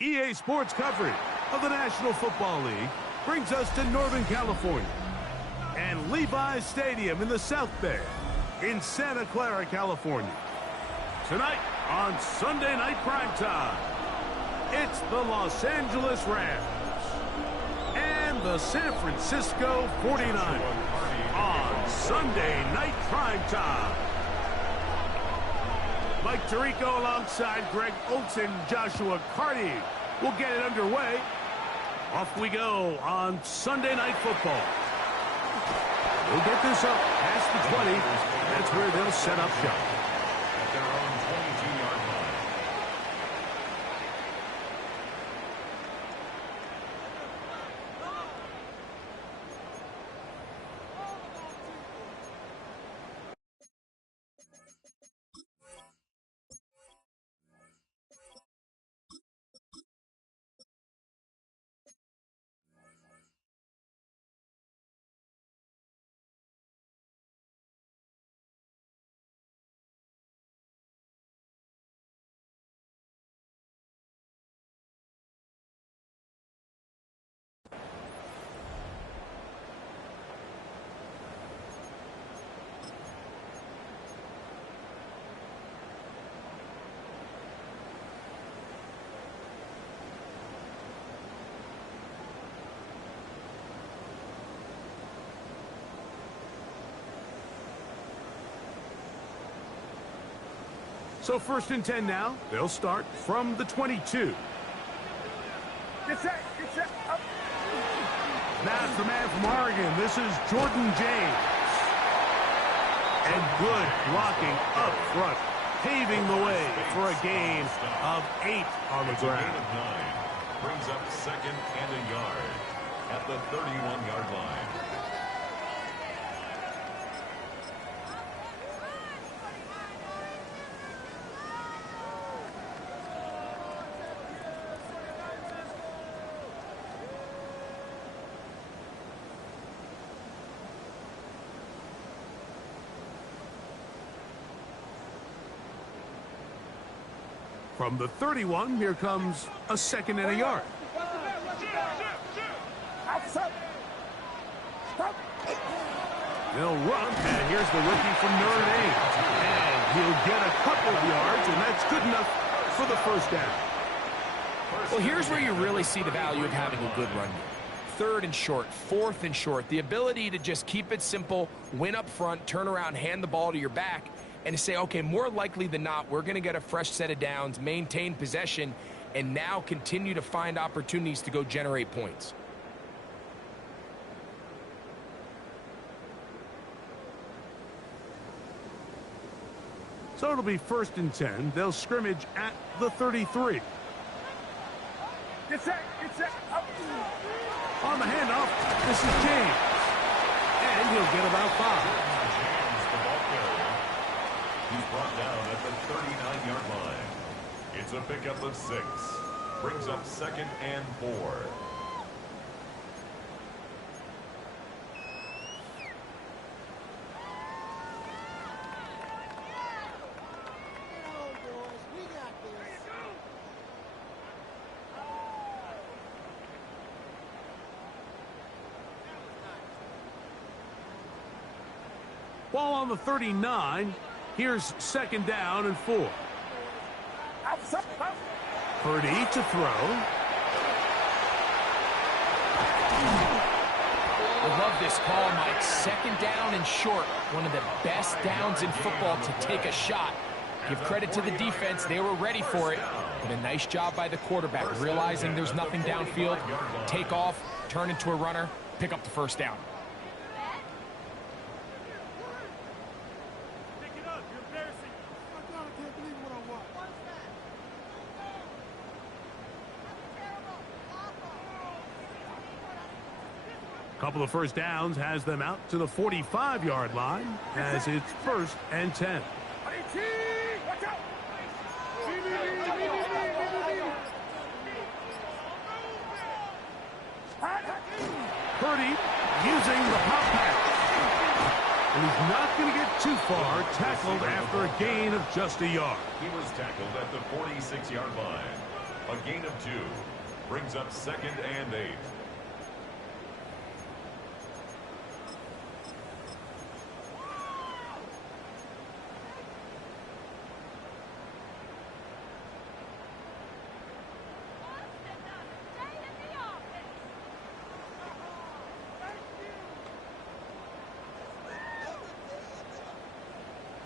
EA Sports coverage of the National Football League brings us to Northern California and Levi's Stadium in the South Bay in Santa Clara, California. Tonight on Sunday Night Primetime, it's the Los Angeles Rams and the San Francisco 49ers on Sunday Night Primetime. Mike Tirico alongside Greg Olson, Joshua Carty will get it underway. Off we go on Sunday Night Football. We'll get this up past the 20. That's where they'll set up shop. At their own 22-yard line. So 1st and 10 now. They'll start from the 22. Get set, up. That's the man from Oregon. This is Jordan James. And good blocking up front, paving the way for a gain of 8 on the ground. Gain of 9 brings up 2nd and a yard at the 31-yard line. From the 31, here comes a 2nd and a yard. They'll run, and here's the rookie from Notre Dame. And he'll get a couple of yards, and that's good enough for the 1st down. Well, here's where you really see the value of having a good run game. 3rd and short, 4th and short. The ability to just keep it simple, win up front, turn around, hand the ball to your back, and to say, okay, more likely than not, we're going to get a fresh set of downs, maintain possession, and now continue to find opportunities to go generate points. So it'll be 1st and 10. They'll scrimmage at the 33. Get set, up. On the handoff, this is James. And he'll get about 5. He's brought down at the 39-yard line. It's a pickup of 6. Brings up 2nd and 4. Ball on the 39. Here's 2nd down and 4. Purdy to throw. I love this call, Mike. 2nd down and short. One of the best downs in football to take a shot. Give credit to the defense. They were ready for it. But a nice job by the quarterback, realizing there's nothing downfield. Take off, turn into a runner, pick up the 1st down. Couple of 1st downs has them out to the 45-yard line as it's 1st and 10. Purdy using the pop pass. And he's not going to get too far, tackled after a gain of just a yard. He was tackled at the 46-yard line. A gain of 2. Brings up 2nd and 8.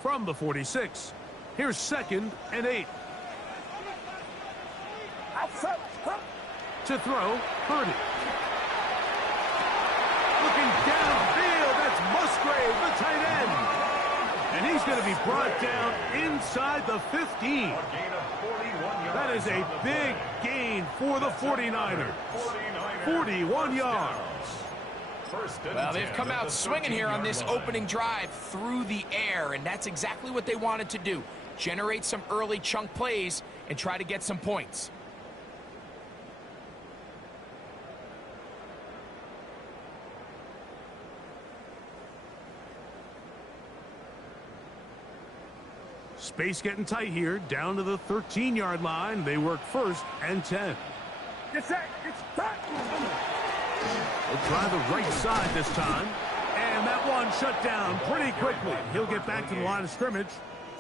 From the 46, here's 2nd and 8. To throw, Purdy. Looking downfield, that's Musgrave, the tight end. And he's going to be brought down inside the 15. That is a big gain for the 49ers. 41 yards. Well, they've come out swinging here on this opening drive through the air, and that's exactly what they wanted to do. Generate some early chunk plays and try to get some points. Space getting tight here, down to the 13-yard line. They work 1st and 10. Get set. It's back. They'll try the right side this time. And that one shut down pretty quickly. He'll get back to the line of scrimmage.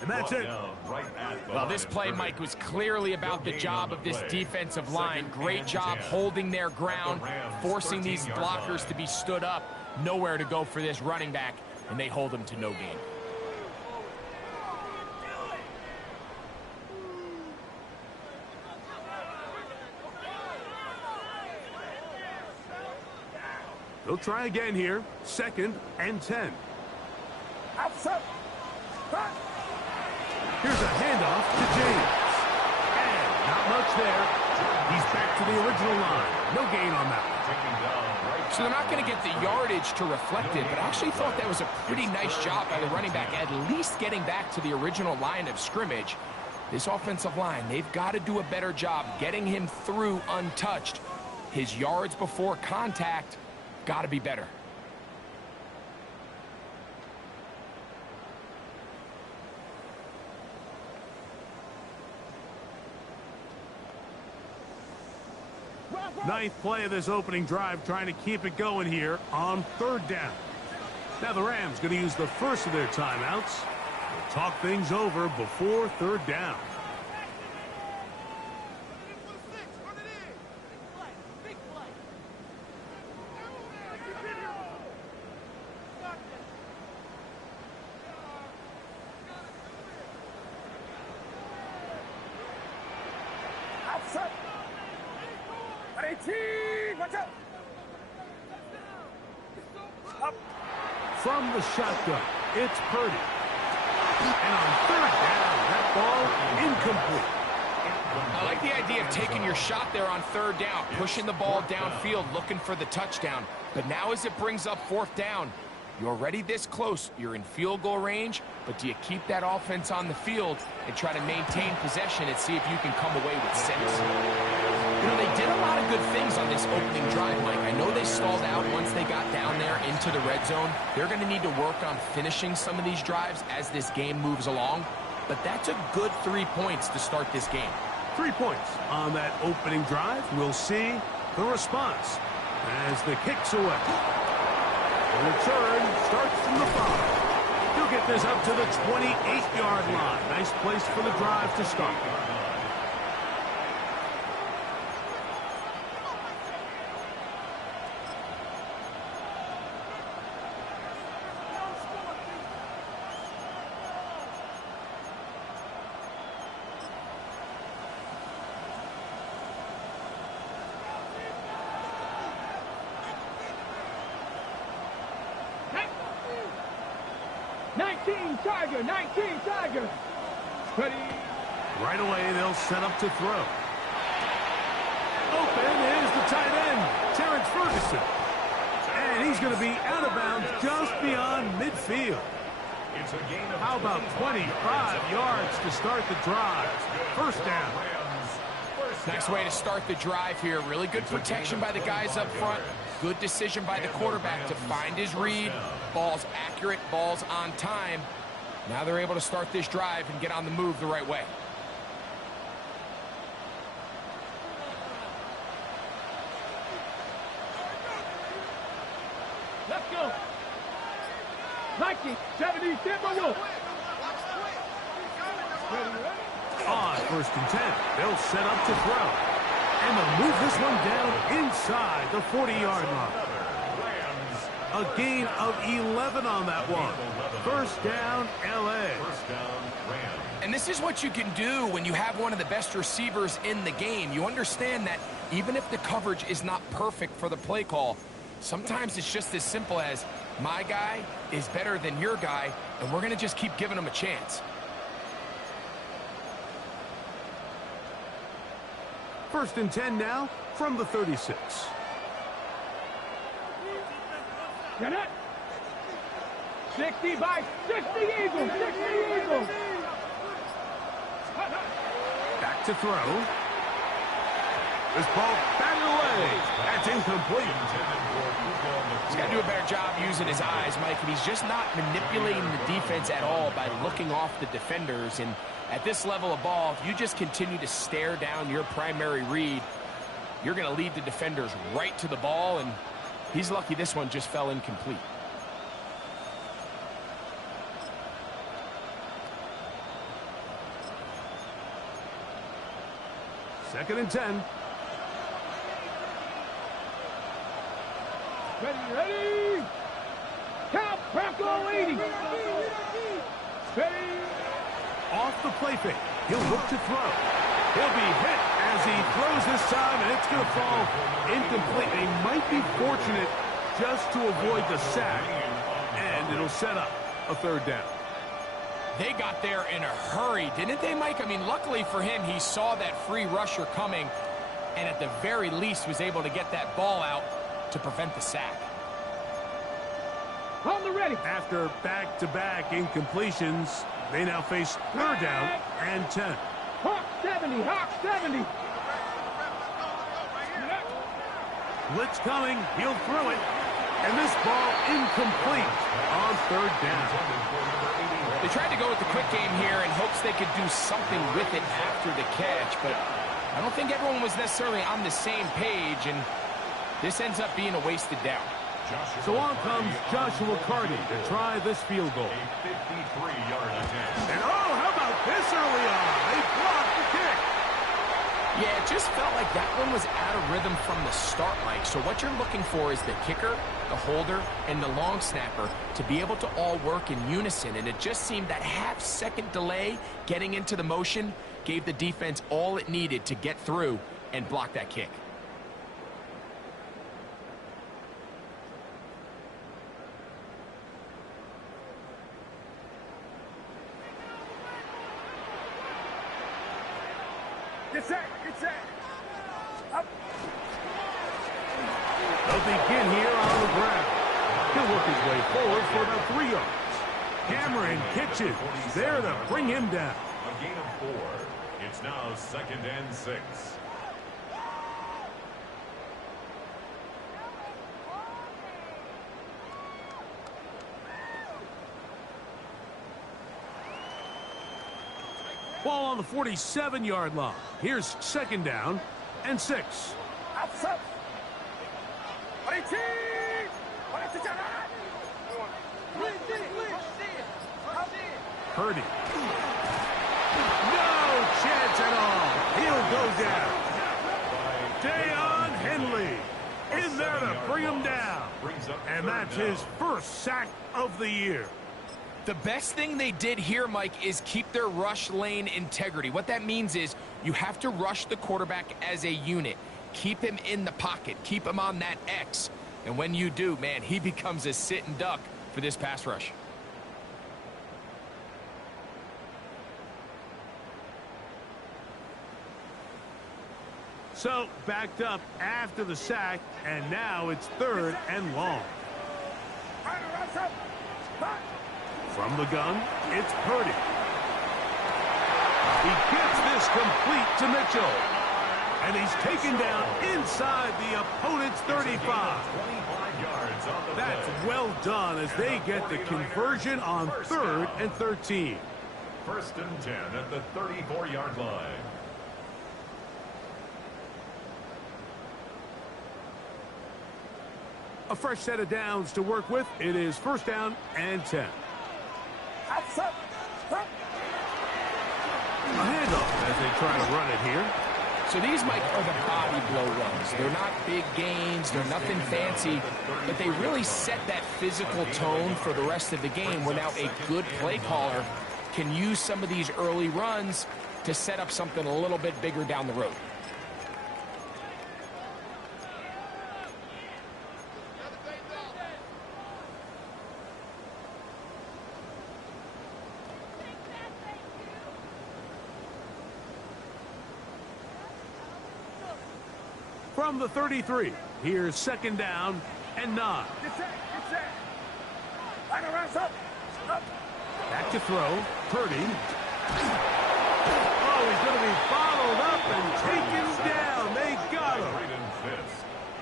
And that's it. Well, this play, Mike, was clearly about the job of this defensive line. Great job holding their ground, forcing these blockers to be stood up. Nowhere to go for this running back, and they hold him to no gain. They'll try again here. 2nd and 10. Outside. Here's a handoff to James. And not much there. He's back to the original line. No gain on that. So they're not going to get the yardage to reflect it, but I actually thought that was a pretty nice job by the running back, at least getting back to the original line of scrimmage. This offensive line, they've got to do a better job getting him through untouched. His yards before contact got to be better. Ninth play of this opening drive, trying to keep it going here on 3rd down. Now the Rams going to use the first of their timeouts. They'll talk things over before 3rd down. From the shotgun, it's Purdy. And on 3rd down, that ball incomplete. I like the idea of taking your shot there on 3rd down, pushing the ball downfield, looking for the touchdown. But now as it brings up 4th down, you're already this close. You're in field goal range, but do you keep that offense on the field and try to maintain possession and see if you can come away with 6? You know, they did a lot of good things on this opening drive, Mike. I know they stalled out once they got down there into the red zone. They're going to need to work on finishing some of these drives as this game moves along. But that's a good 3 points to start this game. 3 points on that opening drive. We'll see the response as the kick's away. The return starts from the 5. He'll get this up to the 28-yard line. Nice place for the drive to start. Tiger. Ready. Right away, they'll set up to throw. Open is the tight end, Terrence Ferguson. And he's going to be out of bounds just beyond midfield. How about 25 yards to start the drive? 1st down. Nice way to start the drive here. Really good protection by the guys up front. Good decision by the quarterback to find his read. Ball's accurate, ball's on time. Now they're able to start this drive and get on the move the right way. Let's go. Nike, 70, Timberwolves. On 1st and 10, they'll set up to throw. And they'll move this one down inside the 40-yard line. A gain of 11 on that one. First down, L.A. First down, Rams. And this is what you can do when you have one of the best receivers in the game. You understand that even if the coverage is not perfect for the play call, sometimes it's just as simple as my guy is better than your guy, and we're going to just keep giving him a chance. First and 10 now from the 36. Get it? 60 by 60 Eagles. 60 Eagles. Back to throw. This ball batted away. That's incomplete. He's got to do a better job using his eyes, Mike, and he's just not manipulating the defense at all by looking off the defenders. And at this level of ball, if you just continue to stare down your primary read, you're going to lead the defenders right to the ball, and he's lucky this one just fell incomplete. Second and 10. Ready. Count, Bronco 80. Ready. Off the play fake. He'll look to throw. He'll be hit as he throws this time, and it's going to fall incomplete. They might be fortunate just to avoid the sack, and it'll set up a third down. They got there in a hurry, didn't they, Mike? I mean, luckily for him, he saw that free rusher coming, and at the very least was able to get that ball out to prevent the sack. On the ready. After back-to-back incompletions, they now face third down and 10. Hawk 70. Hawk 70. Blitz coming. He'll throw it. And this ball incomplete on third down. They tried to go with the quick game here in hopes they could do something with it after the catch, but I don't think everyone was necessarily on the same page, and this ends up being a wasted down. So on comes Joshua Carty to try this field goal. A 53-yard attempt. And oh, how about this early on? They blocked the kick. Yeah, it just felt like that one was out of rhythm from the start, Mike. So what you're looking for is the kicker, the holder, and the long snapper to be able to all work in unison. And it just seemed that half-second delay getting into the motion gave the defense all it needed to get through and block that kick. Get set. Get set. Up. They'll begin here on the ground. He'll work his way forward for about 3 yards. Cameron Kitchens there to bring him down. A gain of 4. It's now 2nd and 6. Ball on the 47-yard line. Here's second down and 6. Outside. Purdy. No chance at all. He'll go down. Deion Henley in there to bring him down. And that's his first sack of the year. The best thing they did here, Mike, is keep their rush lane integrity. What that means is you have to rush the quarterback as a unit. Keep him in the pocket. Keep him on that X. And when you do, man, he becomes a sitting duck for this pass rush. So backed up after the sack, and now it's third and long. From the gun, it's Purdy. He gets this complete to Mitchell. And he's taken down inside the opponent's 35. 25 yards on the That's play. well done as they get the conversion on third and 13. 1st and 10 at the 34-yard line. A fresh set of downs to work with. It is first down and 10. Outside. Stop. A handoff as they try to run it here. So these, Mike, are the body blow runs. They're not big gains. They're nothing fancy. But they really set that physical tone for the rest of the game where now a good play caller can use some of these early runs to set up something a little bit bigger down the road. From the 33, here's second down and 9. Get set. Get set. Line around. Up. Up. Back to throw. Purdy. Oh, he's going to be followed up and taken down. They got him.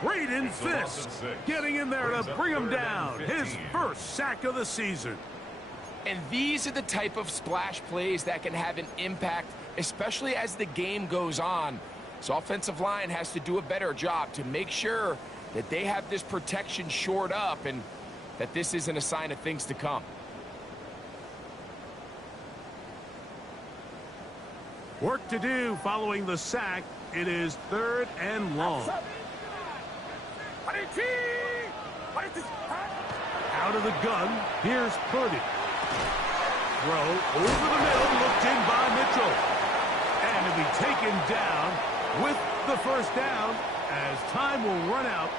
Braden Fisk getting in there to bring him down. His first sack of the season. And these are the type of splash plays that can have an impact, especially as the game goes on. So offensive line has to do a better job to make sure that they have this protection shored up and that this isn't a sign of things to come. Work to do following the sack. It is third and long. Out of the gun. Here's Purdy. Throw over the middle. Looked in by Mitchell. And to be taken down with the first down as time will run out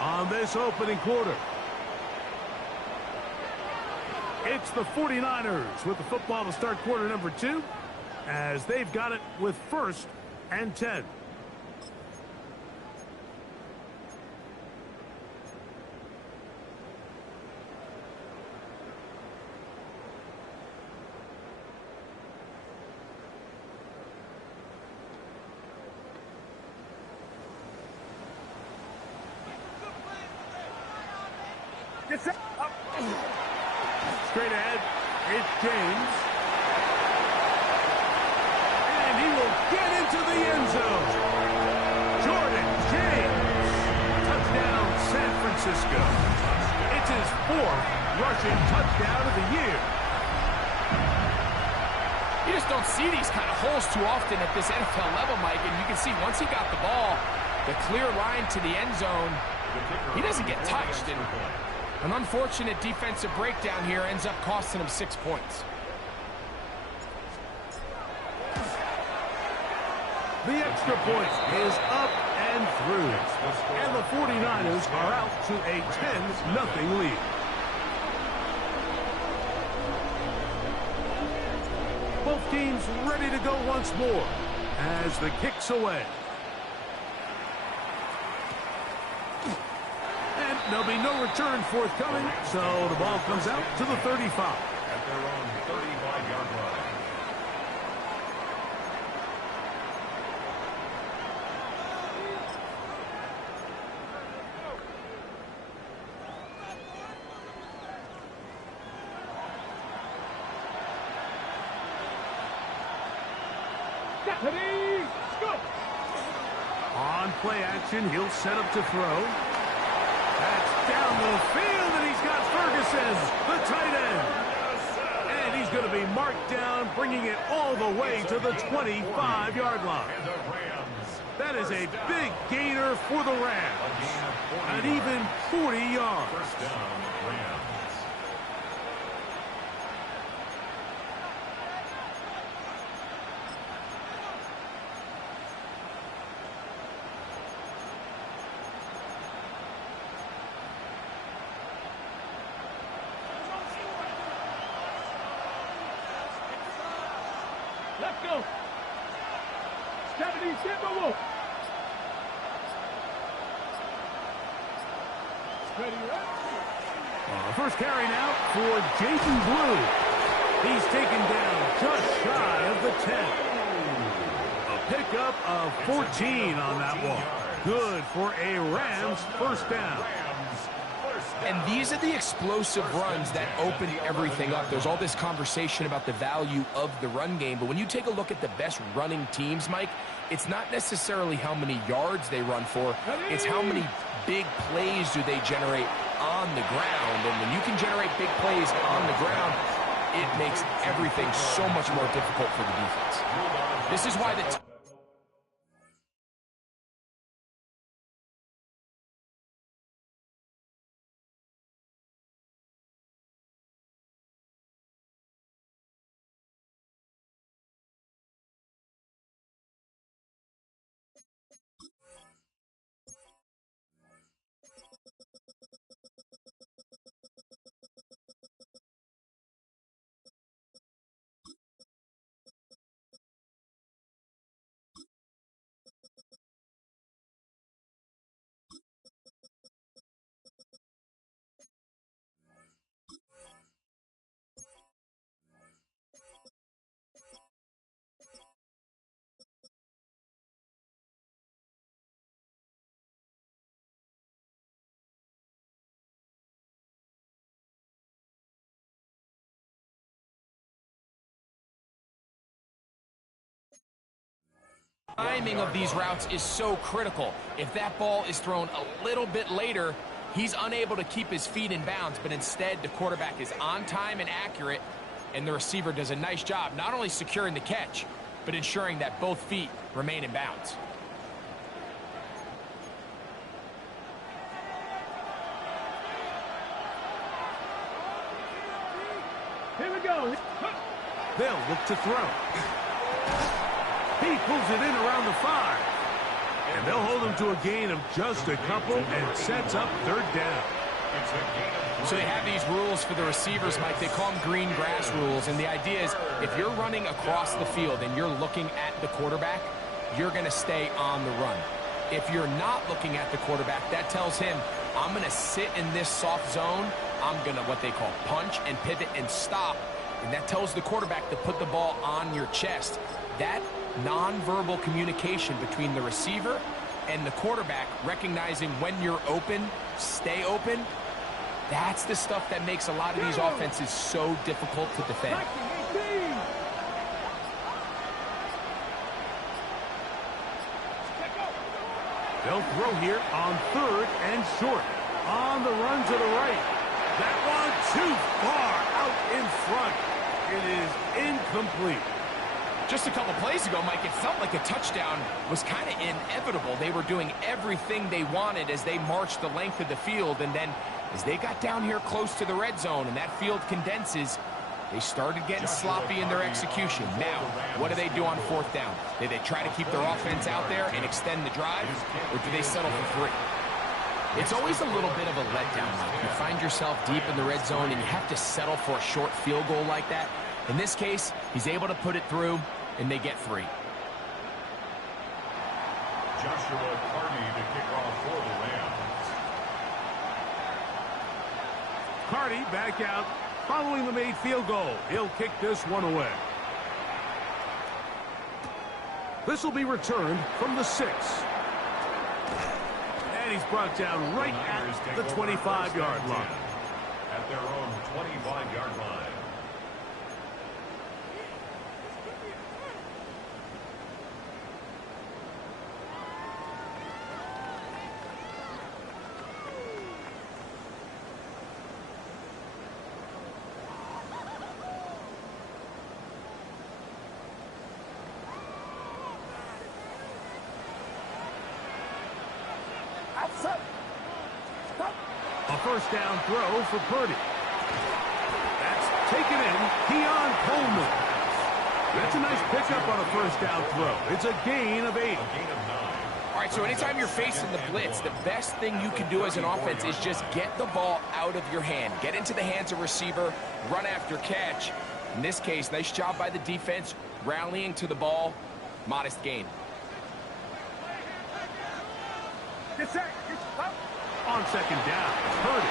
on this opening quarter. It's the 49ers with the football to start quarter number 2 as they've got it with first and 10. Get set. Up. Straight ahead, it's James. And he will get into the end zone. Jordan James. Touchdown, San Francisco. It's his 4th rushing touchdown of the year. You just don't see these kind of holes too often at this NFL level, Mike. And you can see once he got the ball, the clear line to the end zone, he doesn't get touched. And an unfortunate defensive breakdown here ends up costing him 6 points. The extra point is up and through. And the 49ers are out to a 10-0 lead. Both teams ready to go once more as the kick's away. And there'll be no return forthcoming, so the ball comes out to the 35. At their own 35-yard line. Deputy, go. On play action, he'll set up to throw. That's down the field, and he's got Ferguson, the tight end. And he's going to be marked down, bringing it all the way to the 25-yard line. That is a big gainer for the Rams. An even 40 yards. First down, Rams. Let's go. Stephanie, step over. Ready, First carry now for Jason Blue. He's taken down just shy of the 10. A pickup of 14 on that one. Good for a Rams first down. Rams, first And these are the explosive runs that open everything up. There's all this conversation about the value of the run game, but when you take a look at the best running teams, Mike, it's not necessarily how many yards they run for, it's how many big plays do they generate on the ground. And when you can generate big plays on the ground, it makes everything so much more difficult for the defense. This is why the timing of these routes is so critical. If that ball is thrown a little bit later, he's unable to keep his feet in bounds, but instead the quarterback is on time and accurate, and the receiver does a nice job not only securing the catch, but ensuring that both feet remain in bounds. Here we go. They'll look to throw. He pulls it in around the 5. And they'll hold him to a gain of just a couple and sets up third down. So they have these rules for the receivers, Mike. They call them green grass rules. And the idea is if you're running across the field and you're looking at the quarterback, you're going to stay on the run. If you're not looking at the quarterback, that tells him, I'm going to sit in this soft zone. I'm going to what they call punch and pivot and stop. And that tells the quarterback to put the ball on your chest. That nonverbal communication between the receiver and the quarterback, recognizing when you're open, stay open, that's the stuff that makes a lot of these offenses so difficult to defend. They'll throw here on third and short. On the run to the right. That one too far out in front. It is incomplete. Just a couple plays ago, Mike, it felt like a touchdown was kind of inevitable. They were doing everything they wanted as they marched the length of the field, and then as they got down here close to the red zone and that field condenses, they started getting sloppy in their execution. Now, what do they do on fourth down? Do they try to keep their offense out there and extend the drive, or do they settle for 3? It's always a little bit of a letdown, Mike. You find yourself deep in the red zone and you have to settle for a short field goal like that. In this case, he's able to put it through, and they get 3. Joshua Carney to kick off for the Rams. Carney back out following the made field goal. He'll kick this one away. This will be returned from the 6. And he's brought down right at the 25-yard line. At their own 25-yard line. A first down throw for Purdy. That's taken in. Keon Coleman. That's a nice pickup on a first down throw. It's a gain of 8. A gain of 9. All right, so anytime you're facing the blitz, the best thing you can do as an offense is just get the ball out of your hand. Get into the hands of receiver, run after catch. In this case, nice job by the defense, rallying to the ball. Modest gain. On second down, Purdy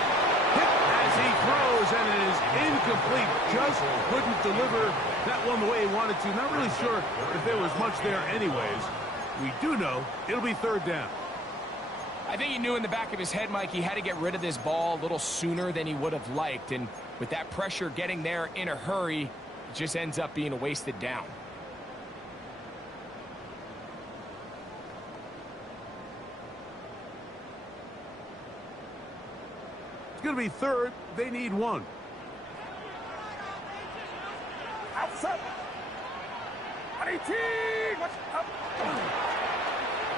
hit as he throws, and it is incomplete. Just couldn't deliver that one the way he wanted to. Not really sure if there was much there anyways. We do know it'll be third down. I think he knew in the back of his head, Mike, he had to get rid of this ball a little sooner than he would have liked. And with that pressure getting there in a hurry, it just ends up being a wasted down. It's going to be third. They need one. Outside. 18.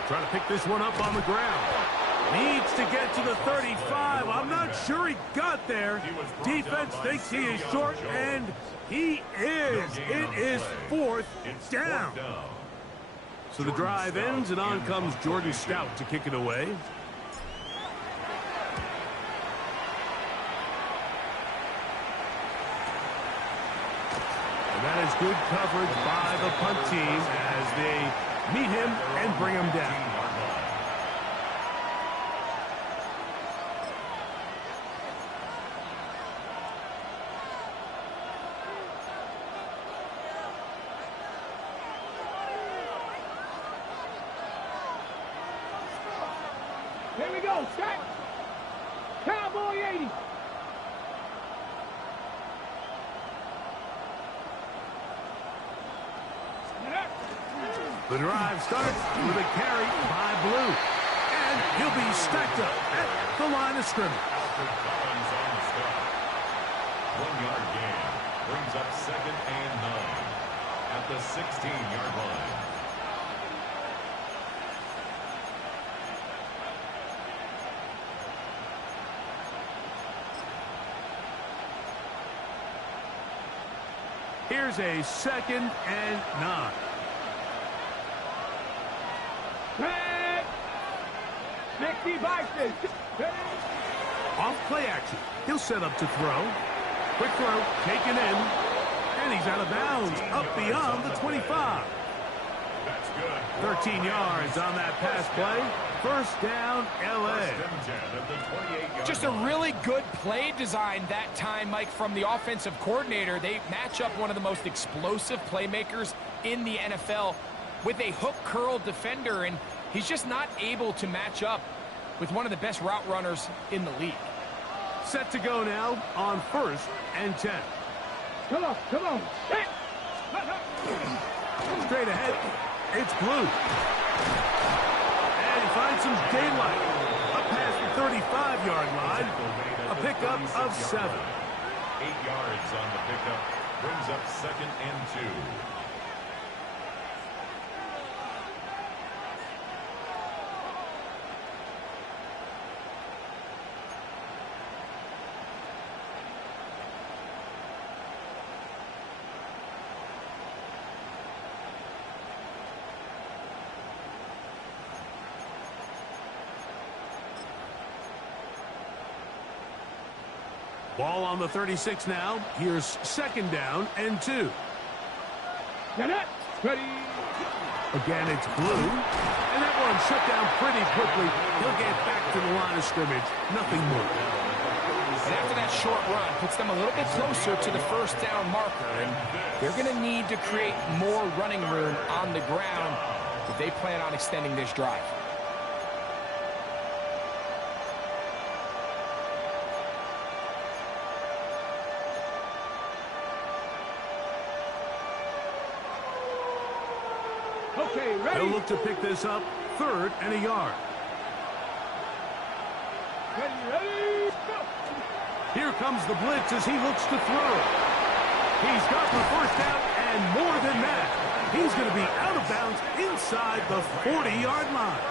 Trying to pick this one up on the ground. Needs to get to the 35. I'm not sure he got there. Defense thinks he is short, and he is. It is fourth down. So the drive ends, and on comes Jordan Stout to kick it away. And that is good coverage by the punt team as they meet him and bring him down. Here we go, set. Cowboy 80. The drive starts with a carry by Blue. And he'll be stacked up at the line of scrimmage. 1 yard gain brings up 2nd and 9 at the 16-yard line. Here's a 2nd and 9. Off play action. He'll set up to throw. Quick throw, taken in. And he's out of bounds, up beyond the 25. That's good. 13 yards on that pass play. First down, LA. Just a really good play design that time, Mike, from the offensive coordinator. They match up one of the most explosive playmakers in the NFL with a hook curl defender, and he's just not able to match up with one of the best route runners in the league. Set to go now on 1st and 10. Come on, come on. Straight ahead, it's Blue. And he finds some daylight. Up past the 35-yard line. A pickup of 7. 8 yards on the pickup brings up 2nd and 2. Ball on the 36 now. Here's 2nd down and 2. Ready. Again, it's Blue. And that one shut down pretty quickly. He'll get back to the line of scrimmage. Nothing more. And after that short run, puts them a little bit closer to the 1st down marker. And they're going to need to create more running room on the ground if they plan on extending this drive. Okay, ready. They'll look to pick this up 3rd and a yard. Ready, go. Here comes the blitz as he looks to throw. He's got the 1st down and more than that. He's going to be out of bounds inside the 40-yard line.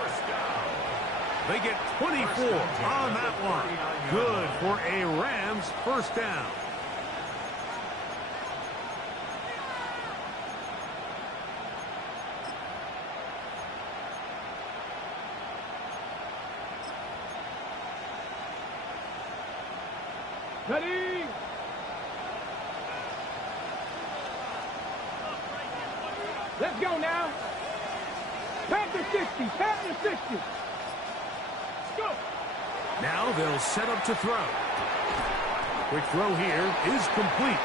They get 24 on that one. Good for a Rams 1st down. Ready. Let's go now. Past the 60. Past the 60. Go. Now they'll set up to throw. Quick throw here is complete.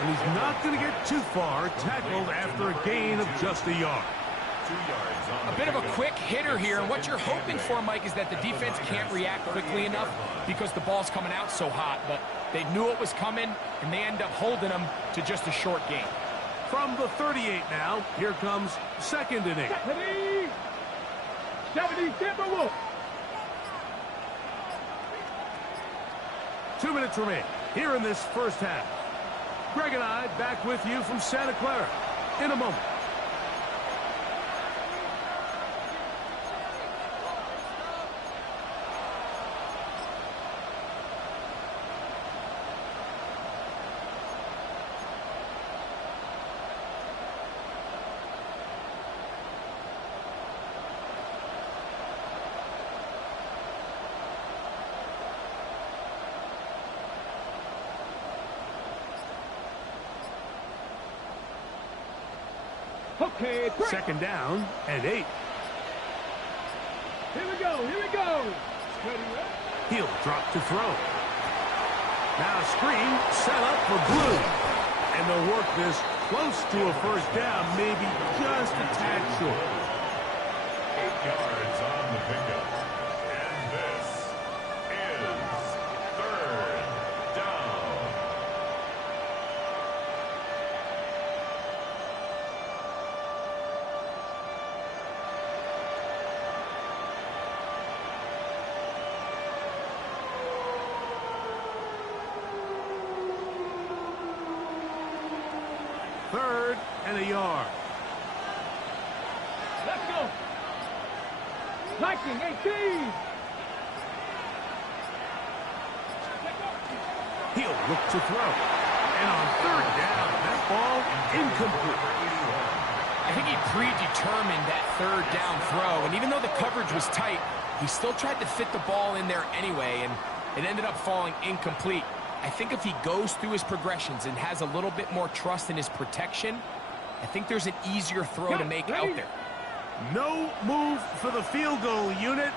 And he's not going to get too far, tackled after a gain of just a yard. 2 yards on A bit of a quick hitter here, and what you're hoping for, Mike, is that the defense can't react quickly enough because the ball's coming out so hot, but they knew it was coming, and they end up holding them to just a short gain. From the 38 now, here comes 2nd and 8. 70 Timberwolves. 2 minutes remain here in this first half. Greg and I back with you from Santa Clara in a moment. Okay, break. 2nd down and 8. Here we go, here we go. He'll drop to throw. Now screen set up for Blue. And they'll work this close to a first down, maybe just a tad short. 8 yards on the pickup. And this is 3rd down. Third and a yard. Let's go. Lightning 18. He'll look to throw. And on 3rd down, that ball incomplete. I think he predetermined that 3rd down throw, and even though the coverage was tight, he still tried to fit the ball in there anyway, and it ended up falling incomplete. I think if he goes through his progressions and has a little bit more trust in his protection, I think there's an easier throw to make out there. No move for the field goal unit.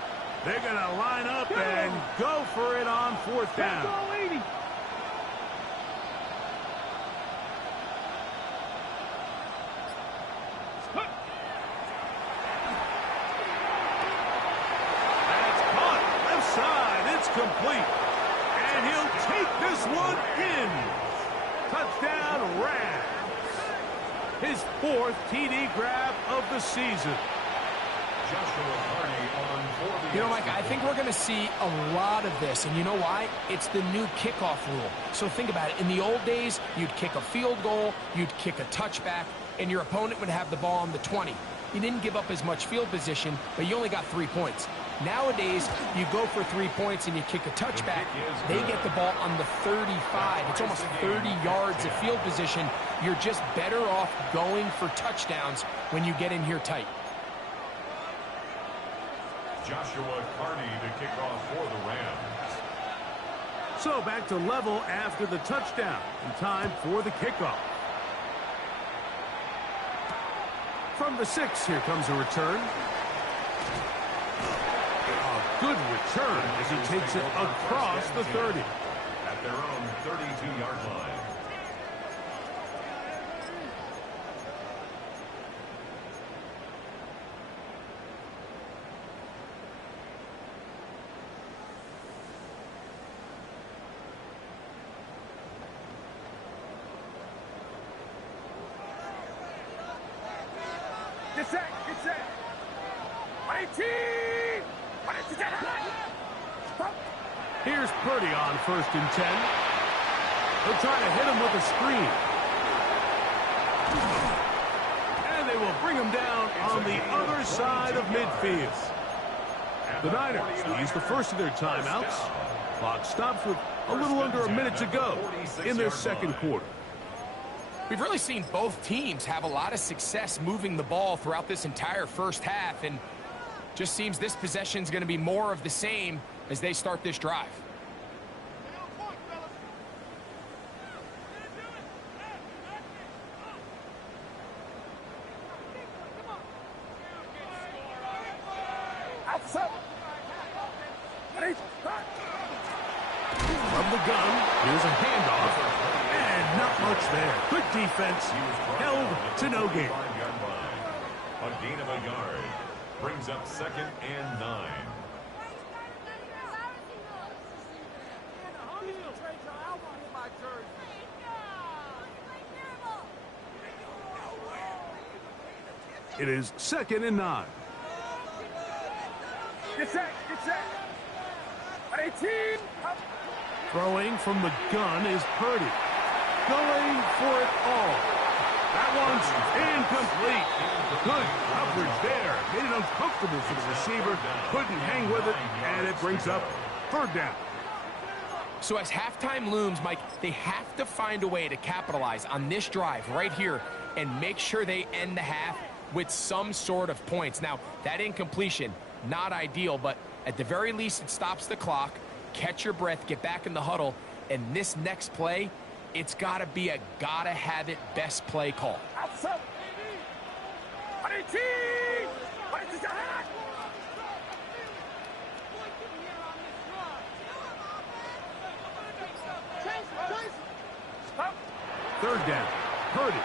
They're going to line up and go for it on 4th down. 80. That's caught. Left side. It's complete. And he'll take this one in. Touchdown, Rams. His 4th TD grab of the season. You know, Mike, I think we're going to see a lot of this, and you know why? It's the new kickoff rule. So think about it. In the old days, you'd kick a field goal, you'd kick a touchback, and your opponent would have the ball on the 20. You didn't give up as much field position, but you only got 3 points. Nowadays, you go for 3 points and you kick a touchback. They get the ball on the 35. It's almost 30 yards of field position. You're just better off going for touchdowns when you get in here tight. Joshua Carney to kick off for the Rams. So back to level after the touchdown. And time for the kickoff. From the 6, here comes a return. A good return as he takes it across the 30. At their own 32-yard line. Get set, get set. 18. Here's Purdy on 1st and 10. They'll try to hit him with a screen. And they will bring him down on the other side of midfield. The Niners use the first of their timeouts. Clock stops with a little under a minute to go in their 2nd quarter. We've really seen both teams have a lot of success moving the ball throughout this entire first half, and just seems this possession is going to be more of the same as they start this drive. From the gun, here's a handoff, and not much there. Good defense, held to no gain. gain of a yard. Brings up 2nd and 9. It is 2nd and 9. Get set, get set. 18. Throwing from the gun is Purdy. Going for it all. That one's incomplete. Good coverage there. Made it uncomfortable for the receiver. Couldn't hang with it, and it brings up 3rd down. So as halftime looms, Mike, they have to find a way to capitalize on this drive right here and make sure they end the half with some sort of points. Now, that incompletion, not ideal, but at the very least, it stops the clock. Catch your breath, get back in the huddle, and this next play, it's got to be a gotta-have-it best play call. Outside. 18. Third down. Purdy.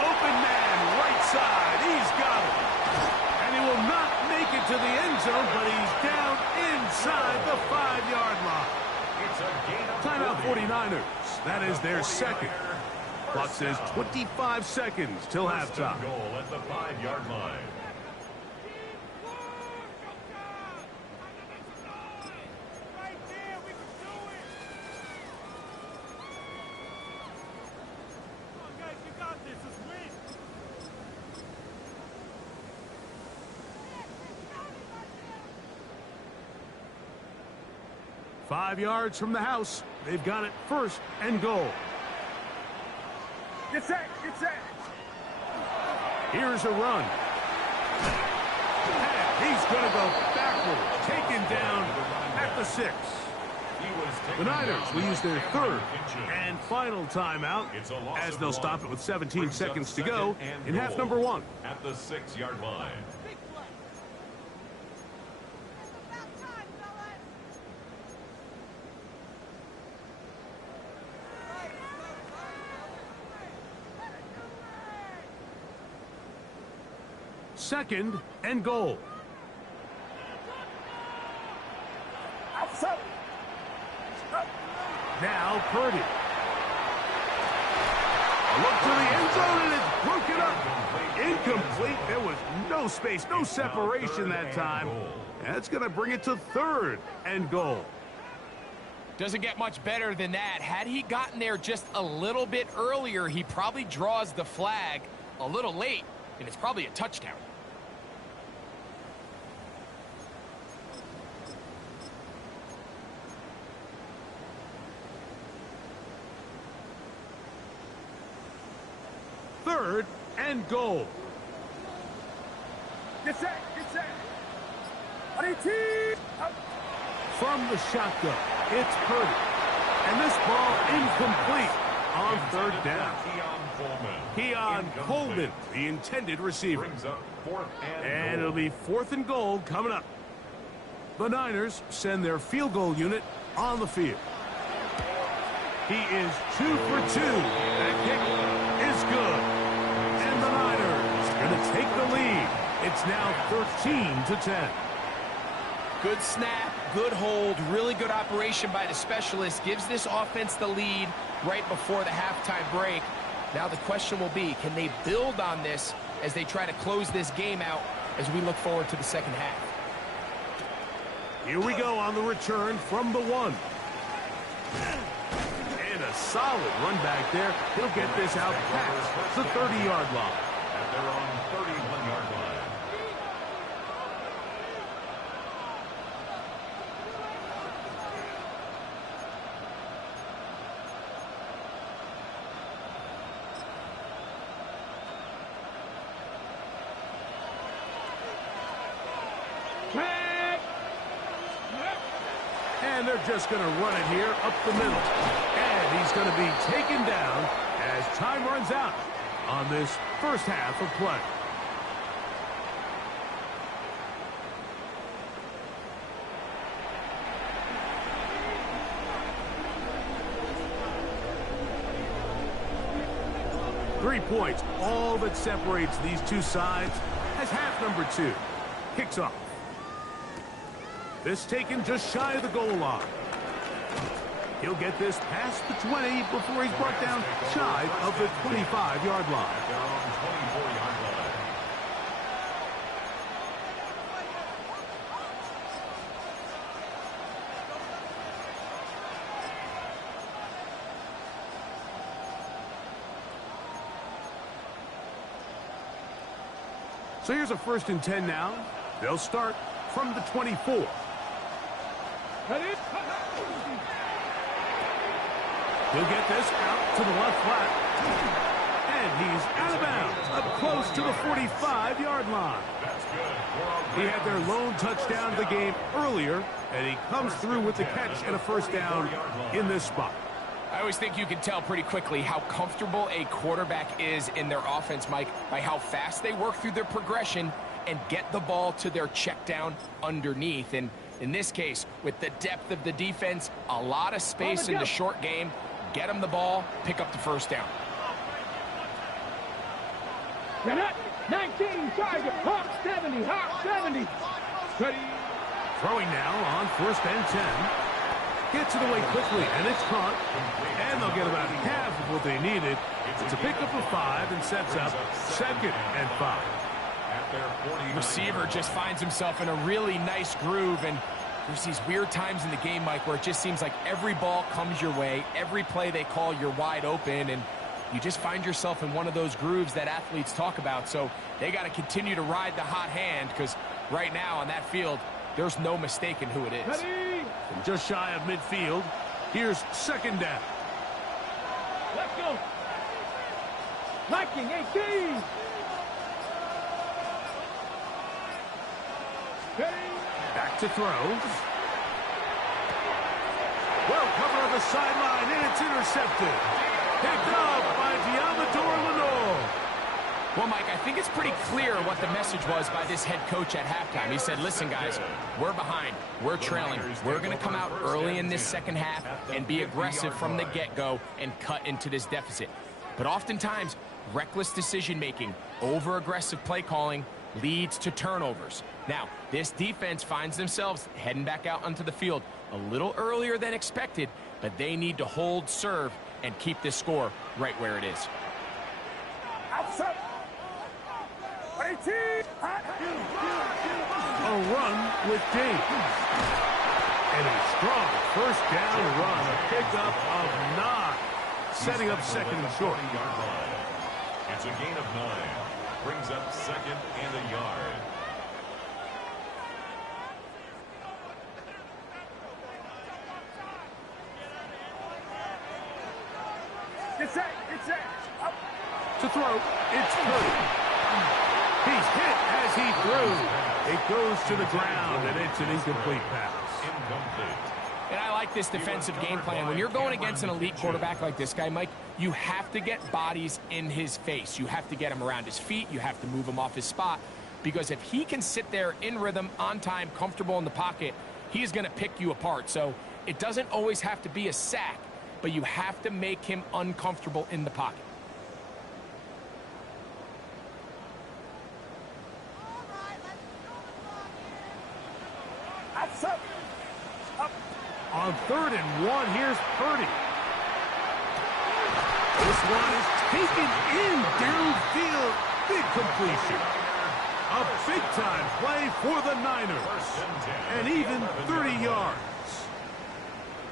Open man, right side. He's got it. And he will not make it to the end zone, but he's down inside the 5-yard line. It's a gain of Timeout 40. 49ers. That is their second. Clock says 25 seconds till halftime. Goal at the 5-yard line. Five yards from the house. They've got it 1st and goal. Get set, get set. Here's a run. And he's going to go backwards. Taken down at the 6. The Niners will use their 3rd and final timeout as they'll stop it with 17 seconds to go in half number 1. At the 6-yard line. Second and goal. Outside. Now Purdy. A look to the end zone, and it's broken up. Incomplete. There was no space, no separation that time. That's going to bring it to 3rd and goal. Doesn't get much better than that. Had he gotten there just a little bit earlier, he probably draws the flag a little late, and it's probably a touchdown. Third and goal. Get set, get set. 18. From the shotgun, it's Purdy. And this ball incomplete on 3rd down. Keon Coleman, the intended receiver. Brings up 4th And it'll be 4th and goal coming up. The Niners send their field goal unit on the field. He is 2 for 2. That kick is good. And the Niners are going to take the lead. It's now 13-10. Good snap, good hold, really good operation by the specialist. Gives this offense the lead right before the halftime break. Now the question will be, can they build on this as they try to close this game out as we look forward to the second half? Here we go on the return from the 1. And a solid run back there. He'll get this out past the 30-yard line. At their own 31-yard line. And they're just going to run it here up the middle. And he's going to be taken down as time runs out on this first half of play. 3 points, all that separates these two sides as half number 2 kicks off. This taken just shy of the goal line. He'll get this past the 20 before he's brought down shy of the 25-yard line. Their own 24-yard line. So here's a 1st and 10 now. They'll start from the 24. He'll get this out to the left flat. And he's out of bounds, up close to the 45-yard line. That's good. He had their lone touchdown of the game earlier, and he comes through with the catch and a 1st down in this spot. I always think you can tell pretty quickly how comfortable a quarterback is in their offense, Mike, by how fast they work through their progression and get the ball to their check down underneath. And in this case, with the depth of the defense, a lot of space in the short game, get them the ball, pick up the 1st down. 19, target, Hawk 70, Hawk 70. Ready. Throwing now on 1st and 10. Gets it away quickly, and it's caught. And they'll get about half of what they needed. It's a pickup of 5 and sets up 2nd and 5. Receiver just finds himself in a really nice groove, and there's these weird times in the game, Mike, where it just seems like every ball comes your way, every play they call, you're wide open, and you just find yourself in one of those grooves that athletes talk about. So they got to continue to ride the hot hand, because right now on that field, there's no mistaking who it is. Ready. From just shy of midfield, here's 2nd down. Let's go. Liking 18. Back to throw. Well covered on the sideline, and it's intercepted. Picked up by Diamador Lenore. Well, Mike, I think it's pretty clear what the message was by this head coach at halftime. He said, listen, guys, we're behind. We're trailing. We're going to come out early in this 2nd half and be aggressive from the get-go and cut into this deficit. But oftentimes, reckless decision-making, over-aggressive play calling leads to turnovers. Now, this defense finds themselves heading back out onto the field a little earlier than expected, but they need to hold serve and keep this score right where it is. Outside. 18. A run with James. And a strong 1st down run, a pickup of 9, setting up 2nd and short. It's a gain of 9. Brings up 2nd and a yard. Get set. Up. To throw, it's Purdy. He's hit as he threw. It goes to the ground, and it's an incomplete pass. Incomplete. And I like this defensive game plan. When you're going against an elite quarterback like this guy, Mike, you have to get bodies in his face. You have to get him around his feet. You have to move him off his spot. Because if he can sit there in rhythm, on time, comfortable in the pocket, he's going to pick you apart. So it doesn't always have to be a sack, but you have to make him uncomfortable in the pocket. Up. On 3rd and 1, here's Purdy. This one is taken in downfield. Big completion. A big-time play for the Niners. And even 30 yards.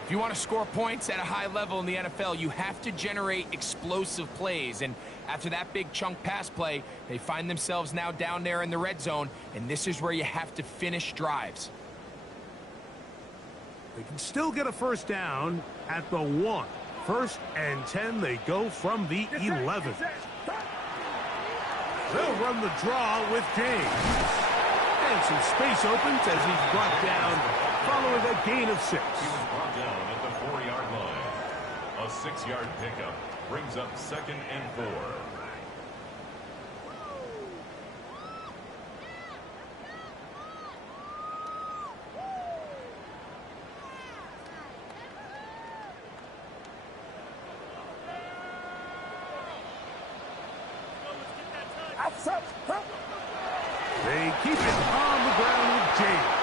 If you want to score points at a high level in the NFL, you have to generate explosive plays. And after that big chunk pass play, they find themselves now down there in the red zone. And this is where you have to finish drives. They can still get a 1st down at the 1. 1st and 10, they go from the 11. They'll run the draw with James. And some space opens as he's brought down following a gain of 6. He was brought down at the 4-yard line. A 6-yard pickup brings up 2nd and 4. They keep it on the ground with James.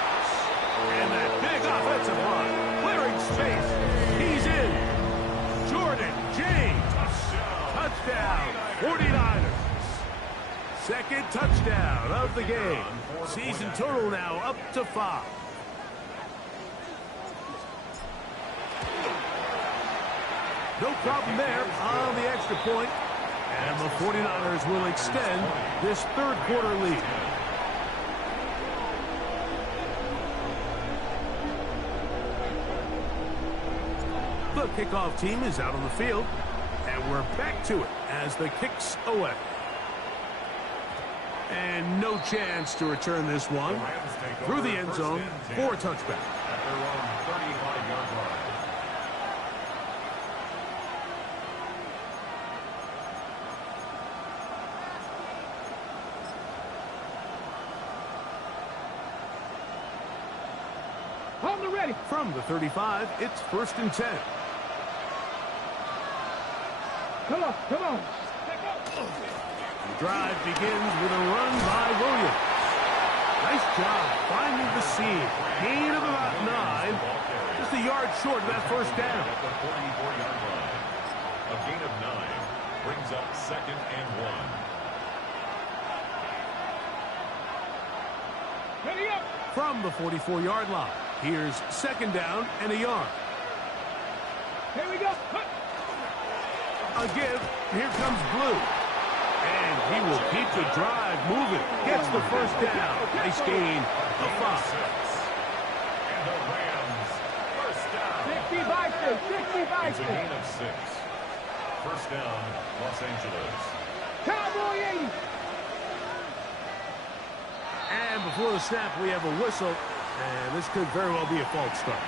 And that big offensive line, clearing space. He's in. Jordan James. Touchdown, 49ers. Second touchdown of the game. Season total now up to 5. No problem there on the extra point. And the 49ers will extend this third quarter lead. The kickoff team is out on the field. And we're back to it as the kick's away. And no chance to return this one through the end zone for a touchback. At their own 35-yard line. On the ready. From the 35, it's 1st and 10. Come on, come on. The drive begins with a run by Williams. Nice job finding the seam. Gain of about 9. Just a yard short of that first down. At the 44-yard line. A gain of 9 brings up 2nd and 1. Ready up. From the 44-yard line, here's 2nd down and a yard. Here we go. A give. Here comes Blue. And he will keep the drive moving. Gets the first down. Nice gain of 5. And the Rams, first down. 65. It's a gain of 6. First down, Los Angeles. Cowboy 80. And before the snap, we have a whistle. And this could very well be a false start.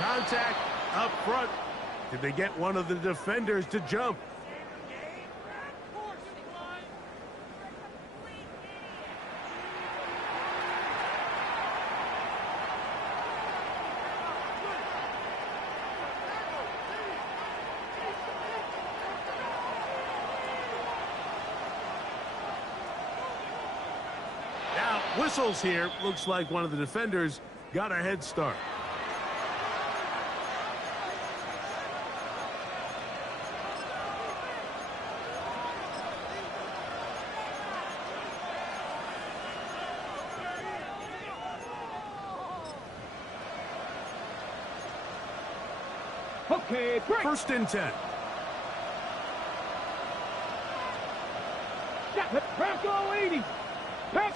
Contact up front. Did they get one of the defenders to jump? Now, whistles here. Looks like one of the defenders got a head start. Okay, break. 1st and 10. Bronco 80. Pass.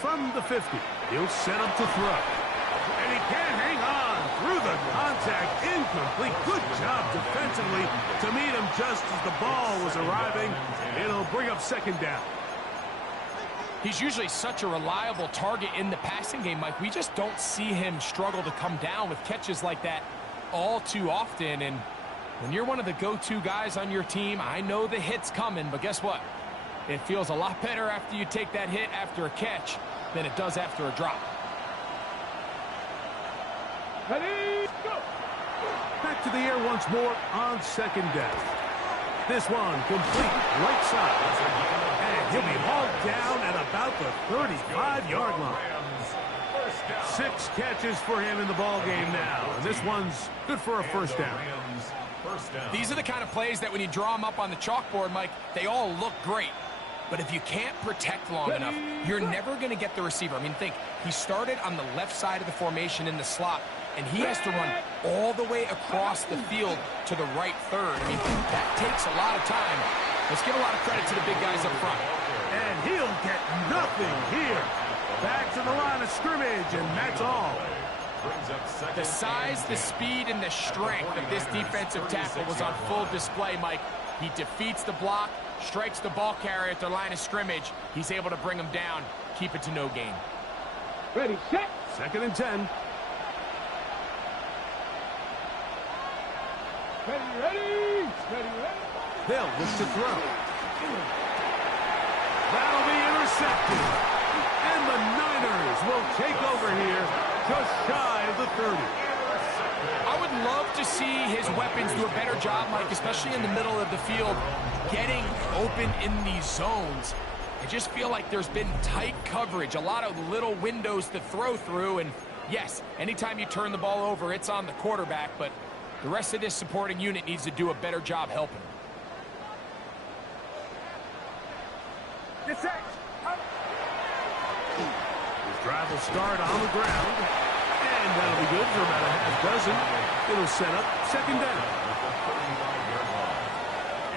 From the 50, he'll set up to throw. And he can't hang on through the contact. Incomplete. Good job defensively to meet him just as the ball was arriving. It'll bring up 2nd down. He's usually such a reliable target in the passing game, Mike. We just don't see him struggle to come down with catches like that all too often. And when you're one of the go-to guys on your team, I know the hit's coming, but guess what? It feels a lot better after you take that hit after a catch than it does after a drop. Ready, go. Back to the air once more on 2nd down. This one complete right side. And he'll be hauled down at about the 35-yard line. 6 catches for him in the ball game now. And this one's good for a first down. These are the kind of plays that when you draw them up on the chalkboard, Mike, they all look great. But if you can't protect long enough, you're never going to get the receiver. I mean, think, he started on the left side of the formation in the slot, and he has to run all the way across the field to the right third. I mean, that takes a lot of time. Let's give a lot of credit to the big guys up front. And he'll get nothing here. Back to the line of scrimmage, and that's all. The size, the speed, and the strength of this defensive tackle was on full display, Mike. He defeats the block, strikes the ball carrier at the line of scrimmage. He's able to bring him down, keep it to no gain. Ready, set. 2nd and 10. Ready. They'll look to throw. That'll be intercepted. And the Niners Tigers will take over here just shy of the 30. I would love to see his weapons do a better job, Mike, especially in the middle of the field, getting open in these zones. I just feel like there's been tight coverage, a lot of little windows to throw through, and yes, anytime you turn the ball over, it's on the quarterback, but the rest of this supporting unit needs to do a better job helping. His drive will start on the ground, and that'll be good for about a half dozen. It'll set up second down.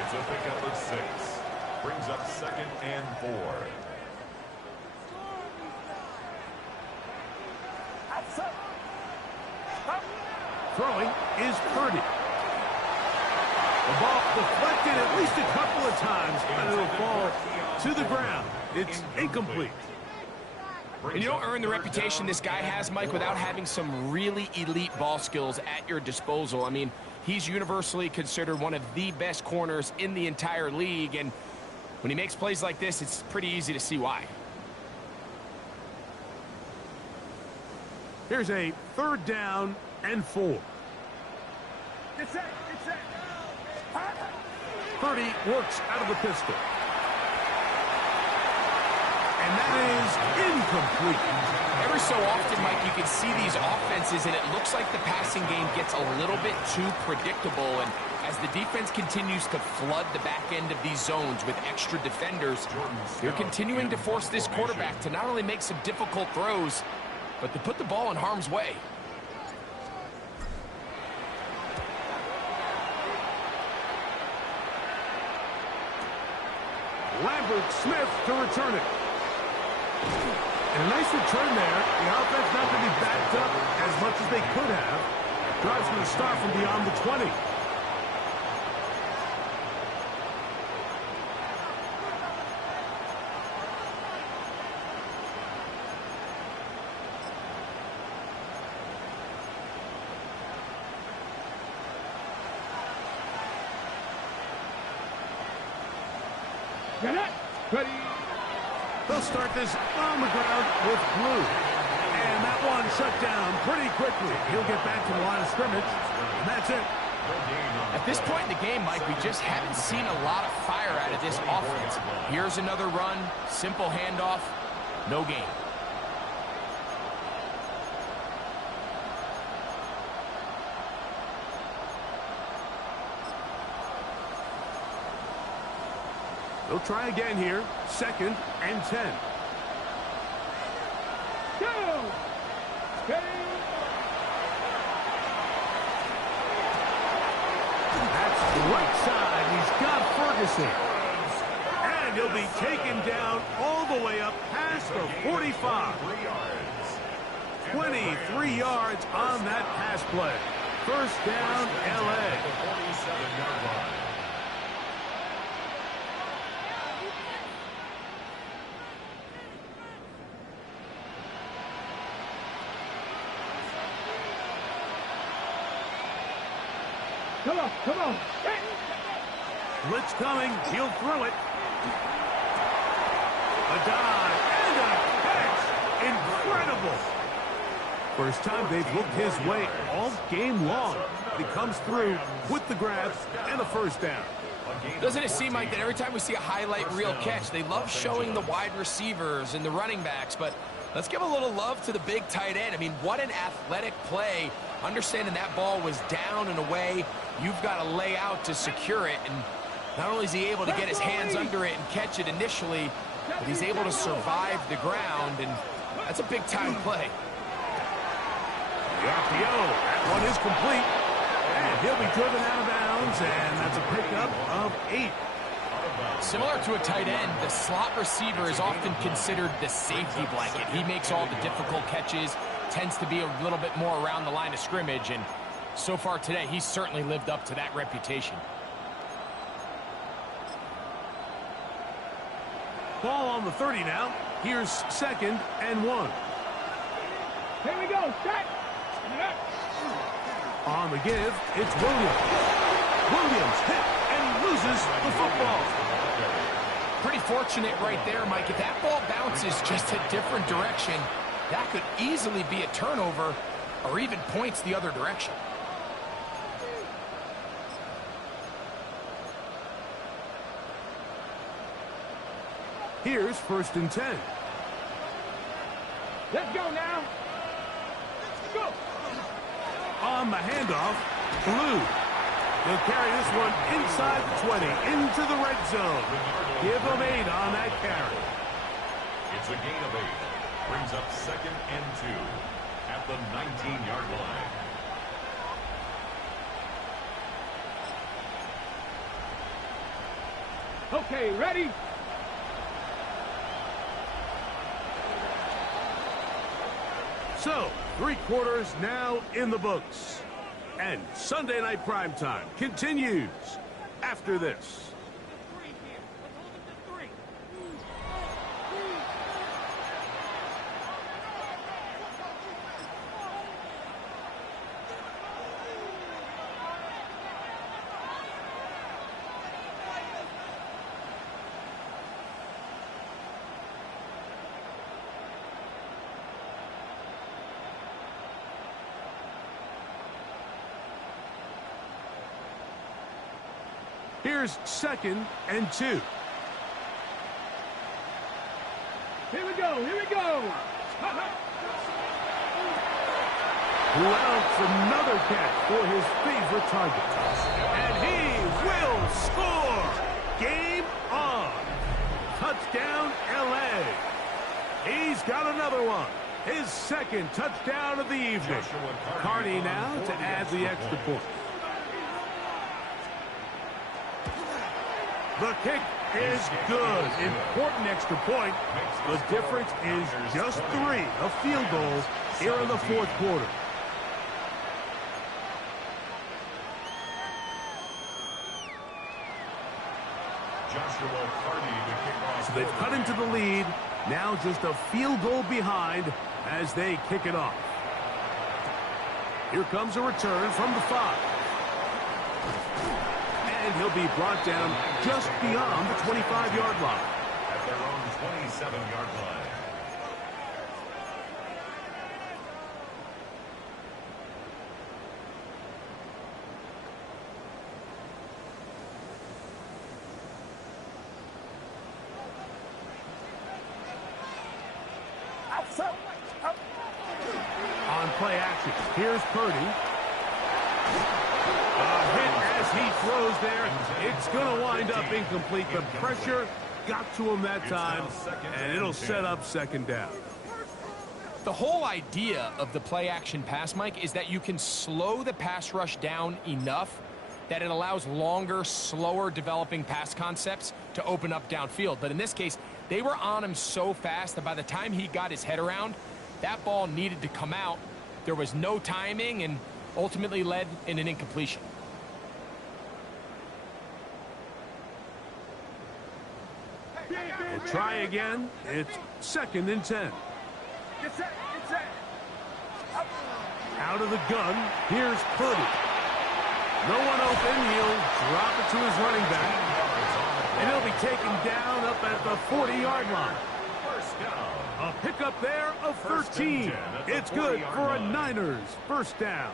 It's a pickup of 6. Brings up 2nd and 4. Throwing is Purdy. The ball deflected at least a couple of times, and it'll fall to the ground. It's incomplete. And you don't earn the reputation this guy has, Mike, without having some really elite ball skills at your disposal. I mean, he's universally considered one of the best corners in the entire league, and when he makes plays like this, it's pretty easy to see why. Here's a 3rd down and 4. Purdy works out of the pistol. And that is incomplete. Every so often, Mike, you can see these offenses, and it looks like the passing game gets a little bit too predictable. And as the defense continues to flood the back end of these zones with extra defenders, they're continuing to force this quarterback to not only make some difficult throws, but to put the ball in harm's way. Lambert Smith to return it. And a nice return there. The offense not going to be backed up as much as they could have. Drive's going to start from beyond the 20. Ready. They'll start this on the ground with Blue. And that one shut down pretty quickly. He'll get back to the line of scrimmage, and that's it. At this point in the game, Mike, we just haven't seen a lot of fire out of this offense. Here's another run, simple handoff, no gain. They'll try again here. 2nd and 10. Go. That's the right side. He's got Ferguson. And he'll be taken down all the way up past the 45. 23 yards on that pass play. First down, L.A. Come on. Blitz coming. He'll throw it. A dive and a catch. Incredible. First time they've looked his way all game long. He comes through with the grab and a first down. Doesn't it seem like that every time we see a highlight reel catch, they love showing the wide receivers and the running backs, but let's give a little love to the big tight end. I mean, what an athletic play. Understanding that ball was down and away, you've got to lay out to secure it, and not only is he able to get his hands under it and catch it initially, but he's able to survive the ground, and that's a big-time play. The RPO, that one is complete, and he'll be driven out of bounds, and that's a pickup of 8. Similar to a tight end, the slot receiver is often considered the safety blanket. He makes all the difficult catches, tends to be a little bit more around the line of scrimmage, and so far today, he's certainly lived up to that reputation. Ball on the 30 now. Here's 2nd and 1. Here we go. Set. On the give, it's Williams. Williams hit and loses the football. Pretty fortunate right there, Mike. If that ball bounces just a different direction, That could easily be a turnover or even points the other direction. Here's 1st and 10. Let's go now. Let's go. On the handoff, Blue. They'll carry this one inside the 20, into the red zone. Give them 8 on that carry. It's a gain of 8. Brings up 2nd and 2 at the 19-yard line. Okay, ready? So, 3 quarters now in the books. And Sunday Night Primetime continues after this. Here's 2nd and 2. Here we go, here we go. Louds another catch for his favorite target. And he will score! Game on! Touchdown, L.A. He's got another one. His 2nd touchdown of the evening. Carney now to add the extra point. The kick is good. Important extra point. The difference is just 3, a field goal here in the 4th quarter. So they've cut into the lead. Now just a field goal behind as they kick it off. Here comes a return from the 5. And he'll be brought down just beyond the 25-yard line. At their own 27-yard line. On play action, here's Purdy. As he throws there, it's going to wind up incomplete. The pressure got to him that time, and it'll set up 2nd down. The whole idea of the play-action pass, Mike, is that you can slow the pass rush down enough that it allows longer, slower developing pass concepts to open up downfield. But in this case, they were on him so fast that by the time he got his head around, that ball needed to come out. There was no timing and ultimately led in an incompletion. We'll try again. It's 2nd and 10. Out of the gun, here's Purdy. No one open. He'll drop it to his running back. And he'll be taken down up at the 40-yard line. A pickup there of 13. It's good for a Niners 1st down.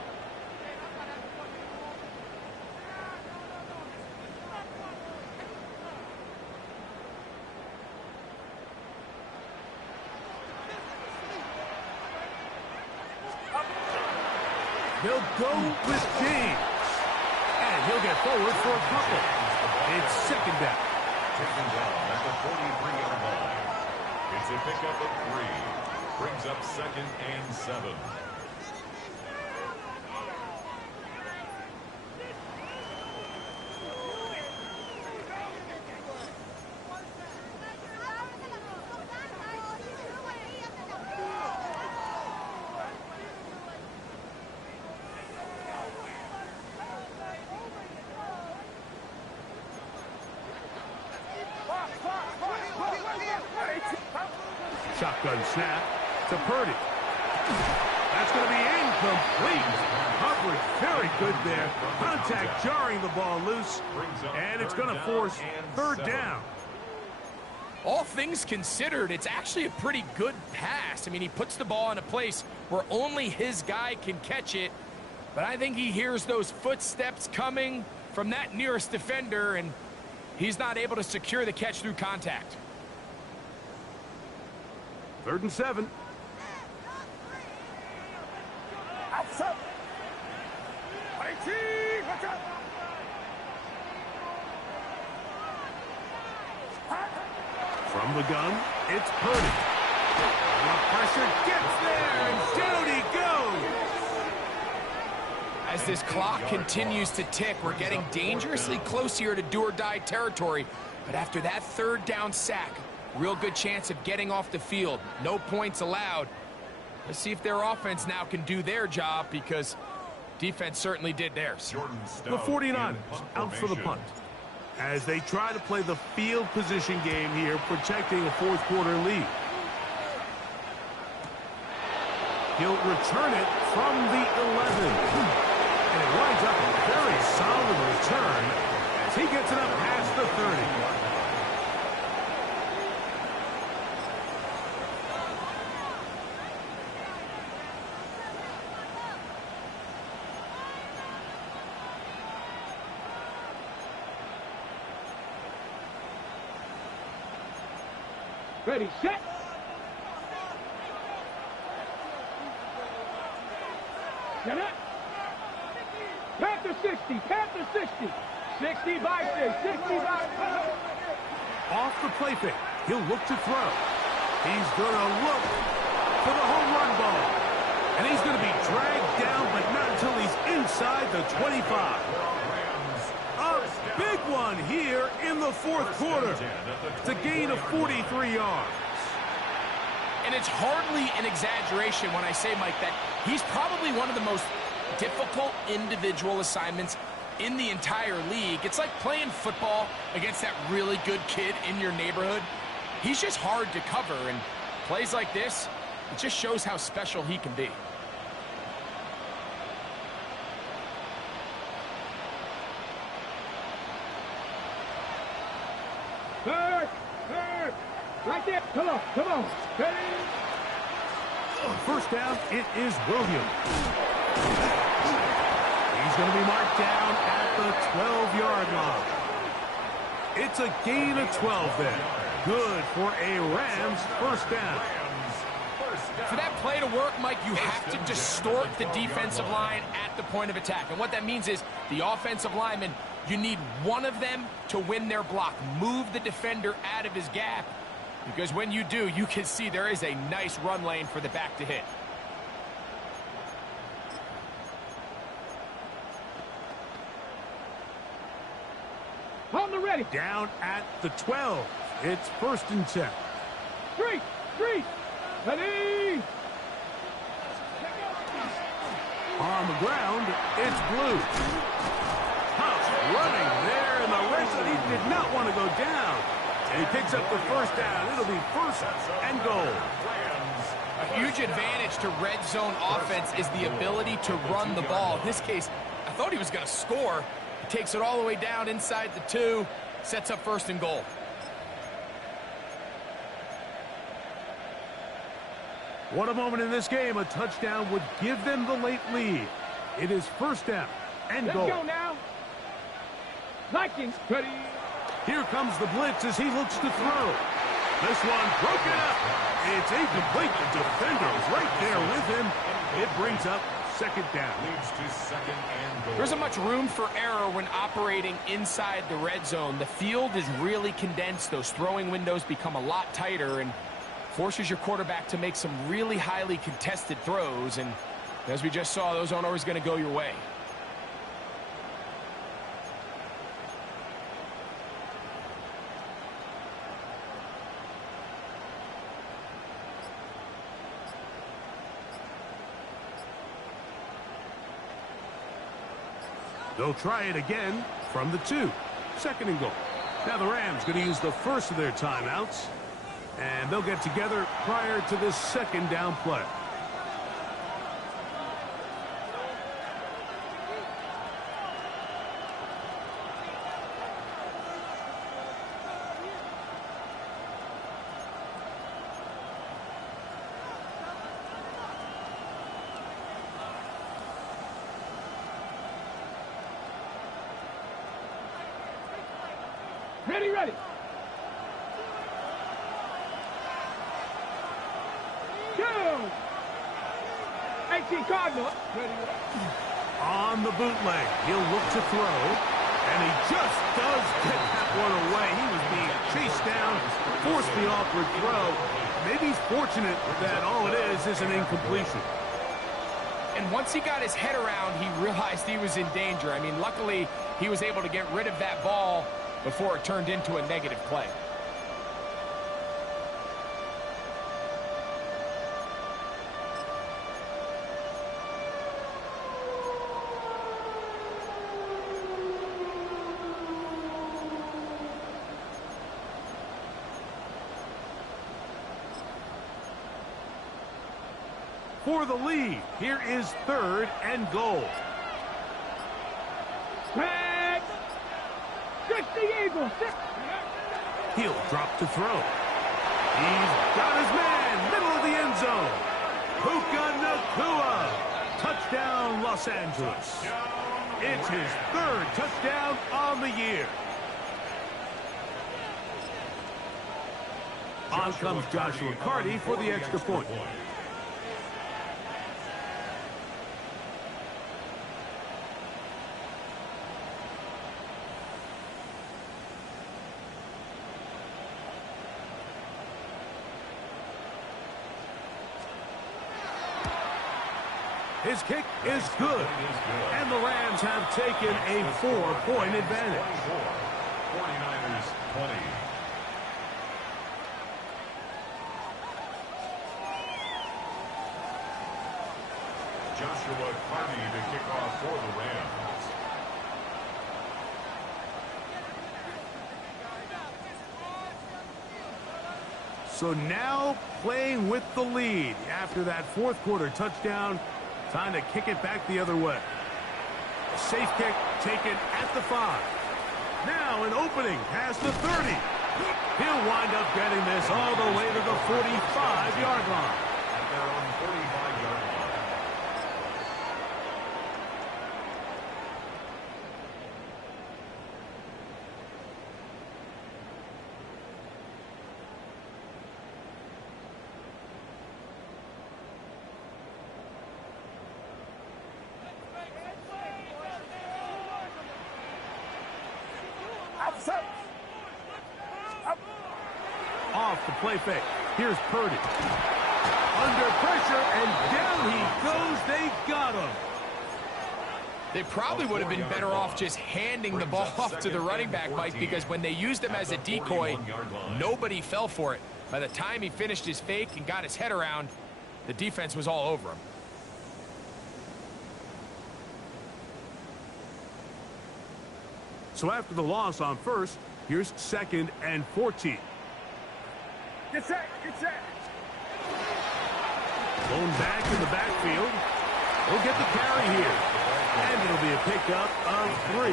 They'll go with James. And he'll get forward for a couple. It's 2nd down. Taken down at the 43-yard line. It's a pickup of 3. Brings up 2nd and 7. Shotgun snap to Purdy. That's going to be incomplete. Coverage very good there. Contact jarring the ball loose. And it's going to force 3rd down. all things considered, it's actually a pretty good pass. I mean, he puts the ball in a place where only his guy can catch it, but I think he hears those footsteps coming from that nearest defender, and he's not able to secure the catch through contact. 3rd and 7. Outside. From the gun, it's Purdy. The pressure gets there, and down he goes. As this clock continues to tick, we're getting dangerously close here to do-or-die territory. But after that 3rd down sack, real good chance of getting off the field. No points allowed. Let's see if their offense now can do their job, because defense certainly did theirs. The 49ers out for the punt, as they try to play the field position game here, protecting a 4th quarter lead. He'll return it from the 11. And it winds up a very solid return as he gets it up past the 30. Ready, set. Get it. Panther 60, Panther 60. 60 by 6, 60 by 5. Off the play fake, he'll look to throw. He's going to look for the home run ball. And he's going to be dragged down, but not until he's inside the 25. A big one here in the 4th quarter. It's a gain of 43 yards. And it's hardly an exaggeration when I say, Mike, that he's probably one of the most difficult individual assignments in the entire league. It's like playing football against that really good kid in your neighborhood. He's just hard to cover, and plays like this, it just shows how special he can be. Third. Right there. Come on. Ready. 1st down, it is Williams. He's going to be marked down at the 12-yard line. It's a gain of 12 then. Good for a Rams 1st down. For that play to work, Mike, you have to distort the defensive line at the point of attack. And what that means is the offensive lineman, you need one of them to win their block. Move the defender out of his gap, because when you do, you can see there is a nice run lane for the back to hit. On the ready. Down at the 12. It's 1st and 10. Three. Ready. On the ground, it's Blue. Huff running there in the red zone. He did not want to go down. And he picks up the 1st down. It'll be 1st and goal. A huge advantage to red zone offense is the ability to run the ball. In this case, I thought he was going to score. He takes it all the way down inside the 2, sets up 1st and goal. What a moment in this game. A touchdown would give them the late lead. It is 1st down and goal. Let's go now. Vikings. Ready. Here comes the blitz as he looks to throw. This one broken up. It's incomplete. The defender right there with him. It brings up 2nd down. Leads to 2nd and goal. There isn't much room for error when operating inside the red zone. The field is really condensed. Those throwing windows become a lot tighter and forces your quarterback to make some really highly contested throws. And as we just saw, those aren't always going to go your way. They'll try it again from the 2. 2nd and goal. Now the Rams going to use the 1st of their timeouts. And they'll get together prior to this 2nd down play. Ready, ready. 2. 18 Cardinal. Ready, ready. On the bootleg, he'll look to throw, and he just does get that one away. He was being chased down, forced the awkward throw. Maybe he's fortunate that all it is an incompletion. And once he got his head around, he realized he was in danger. I mean, luckily, he was able to get rid of that ball before it turned into a negative play. For the lead, here is 3rd and goal. Tag. 6 the Eagles. 6. He'll drop to throw. He's got his man, middle of the end zone. Puka Nacua. Touchdown, Los Angeles. It's his 3rd touchdown on the year. On comes Joshua Carty for the extra point. His kick is good, and the Rams have taken a 4-point advantage. 49ers 20. Joshua Carty to kick off for the Rams. So now playing with the lead after that 4th quarter touchdown. Time to kick it back the other way. A safe kick taken at the 5. Now an opening past the 30. He'll wind up getting this all the way to the 45-yard line. At their own 45-yard line. Off the play fake. Here's Purdy. Under pressure, and down he goes. They got him. They probably would have been better off just handing the ball off to the running back, Mike, because when they used him as a decoy, nobody fell for it. By the time he finished his fake and got his head around, the defense was all over him. So after the loss on 1st, here's 2nd and 14. Get set. Get set. Blown back in the backfield. He'll get the carry here. And it'll be a pickup of 3.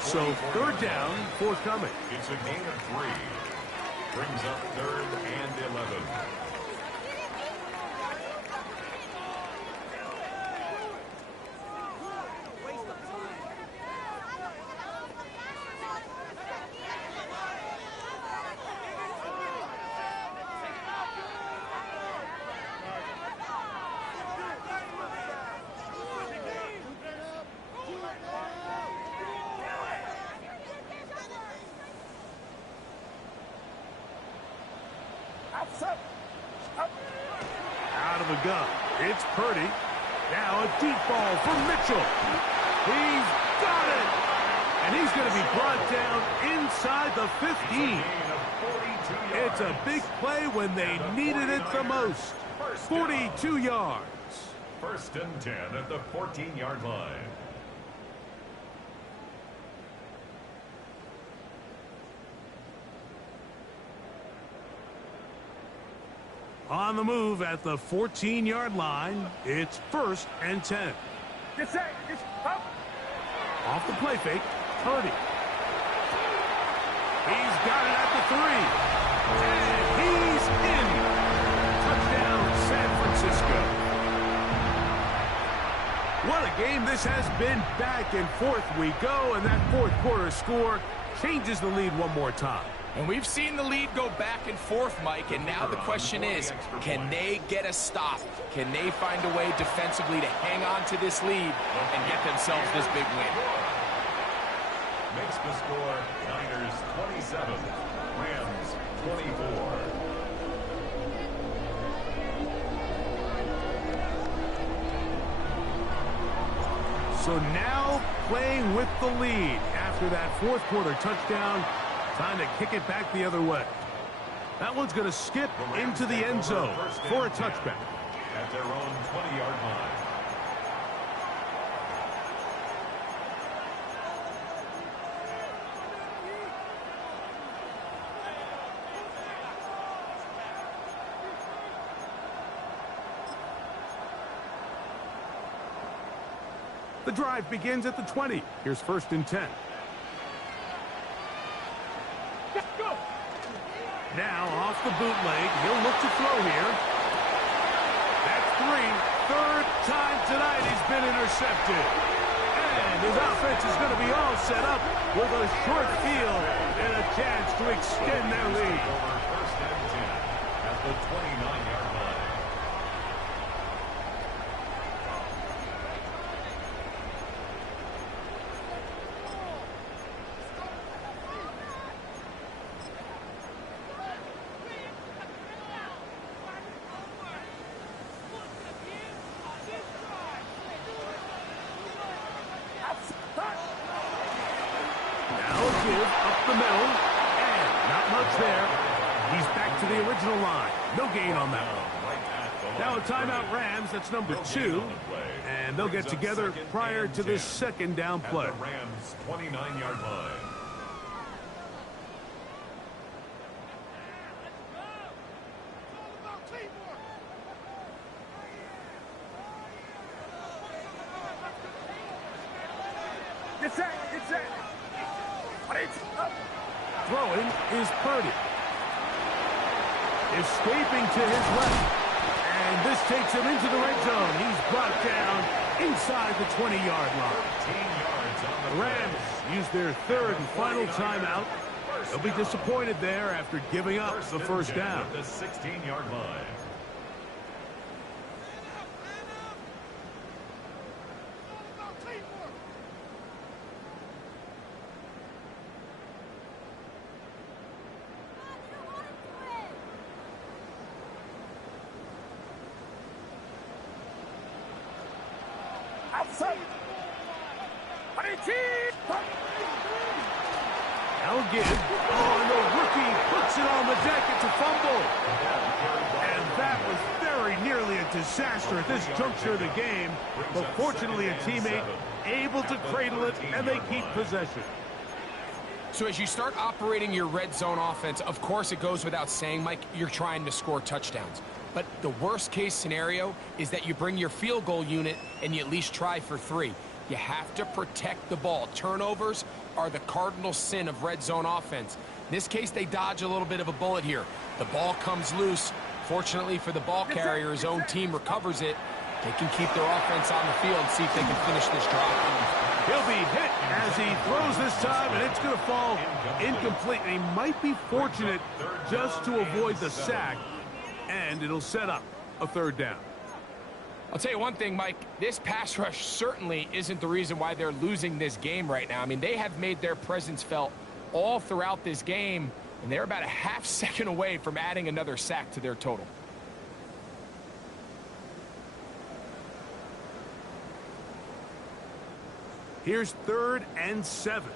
So 3rd down, forthcoming. It's a gain of 3. Brings up 3rd and 11. Out of the gun. It's Purdy. Now a deep ball for Mitchell. He's got it. And he's going to be brought down inside the 15. It's a big play when they needed it the most. 42 yards. 1st and 10 at the 14-yard line. On the move at the 14-yard line, it's 1st and 10. Get set. Get up. Off the play fake, Purdy. He's got it at the 3. And he's in. Touchdown, San Francisco. What a game this has been. Back and forth we go, and that 4th quarter score changes the lead one more time. And we've seen the lead go back and forth, Mike, and now the question is, can they get a stop? Can they find a way defensively to hang on to this lead and get themselves this big win? Makes the score Niners 27, Rams 24. So now playing with the lead after that fourth quarter touchdown. Time to kick it back the other way. That one's going to skip into the end zone for a touchback. At their own 20-yard line. The drive begins at the 20. Here's 1st and 10. Now off the bootleg, he'll look to throw here. That's 3. Third time tonight he's been intercepted. And his offense is going to be all set up with a short field and a chance to extend their lead. Over 1st and 10 at the 29-yard line. Up the middle, and not much there. He's back to the original line. No gain on that one. Now a timeout Rams, that's number 2, and they'll get together prior to this second down play. At the Rams 29-yard line. Throwing is Purdy. Escaping to his left. And this takes him into the red zone. He's brought down inside the 20-yard line. 13 yards on the The Rams use their third and final timeout. They'll be disappointed there after giving up the first down. At the 16-yard line. Now again, and the rookie puts it on the deck. It's a fumble. And that was very nearly a disaster at this juncture of the game. But fortunately, a teammate able to cradle it, and they keep possession. So as you start operating your red zone offense, of course it goes without saying, Mike, you're trying to score touchdowns. But the worst case scenario is that you bring your field goal unit and you at least try for 3. You have to protect the ball. Turnovers are the cardinal sin of red zone offense. In this case, they dodge a little bit of a bullet here. The ball comes loose. Fortunately for the ball carrier, his own team recovers it. They can keep their offense on the field and see if they can finish this drive. He'll be hit as he throws this time, and it's going to fall incomplete. And he might be fortunate just to avoid the sack, and it'll set up a third down. I'll tell you one thing, Mike, this pass rush certainly isn't the reason why they're losing this game right now. I mean, they have made their presence felt all throughout this game, and they're about a half second away from adding another sack to their total. Here's 3rd and 7.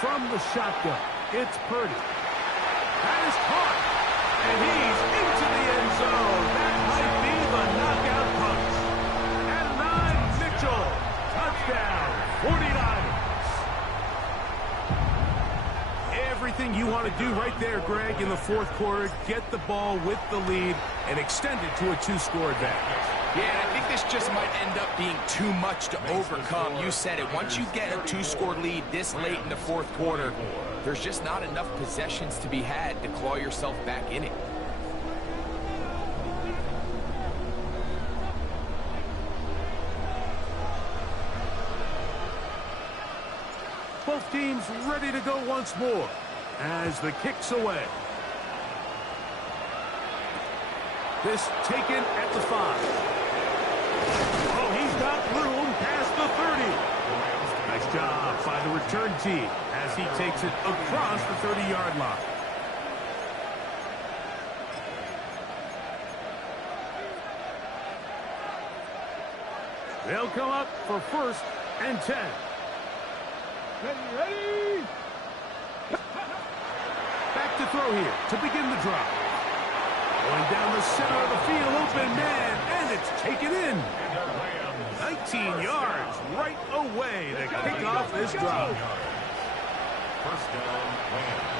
From the shotgun, it's Purdy. That is caught, and he's into the end zone. That might be the knockout punch. At 9, Mitchell, touchdown, 49ers. Everything you want to do right there, Greg, in the fourth quarter, get the ball with the lead and extend it to a 2-score advantage. Yeah, and I think this just might end up being too much to overcome. You said it. Once you get a 2-score lead this late in the fourth quarter, there's just not enough possessions to be had to claw yourself back in it. Both teams ready to go once more as the kick's away. This taken at the 5. Oh, he's got room past the 30. Nice job by the return team as he takes it across the 30-yard line. They'll come up for 1st and 10. Ready. Back to throw here to begin the drive. Going down the center of the field, open man, and it's taken in. 19 yards right away to kick off this drive. First down, Rams.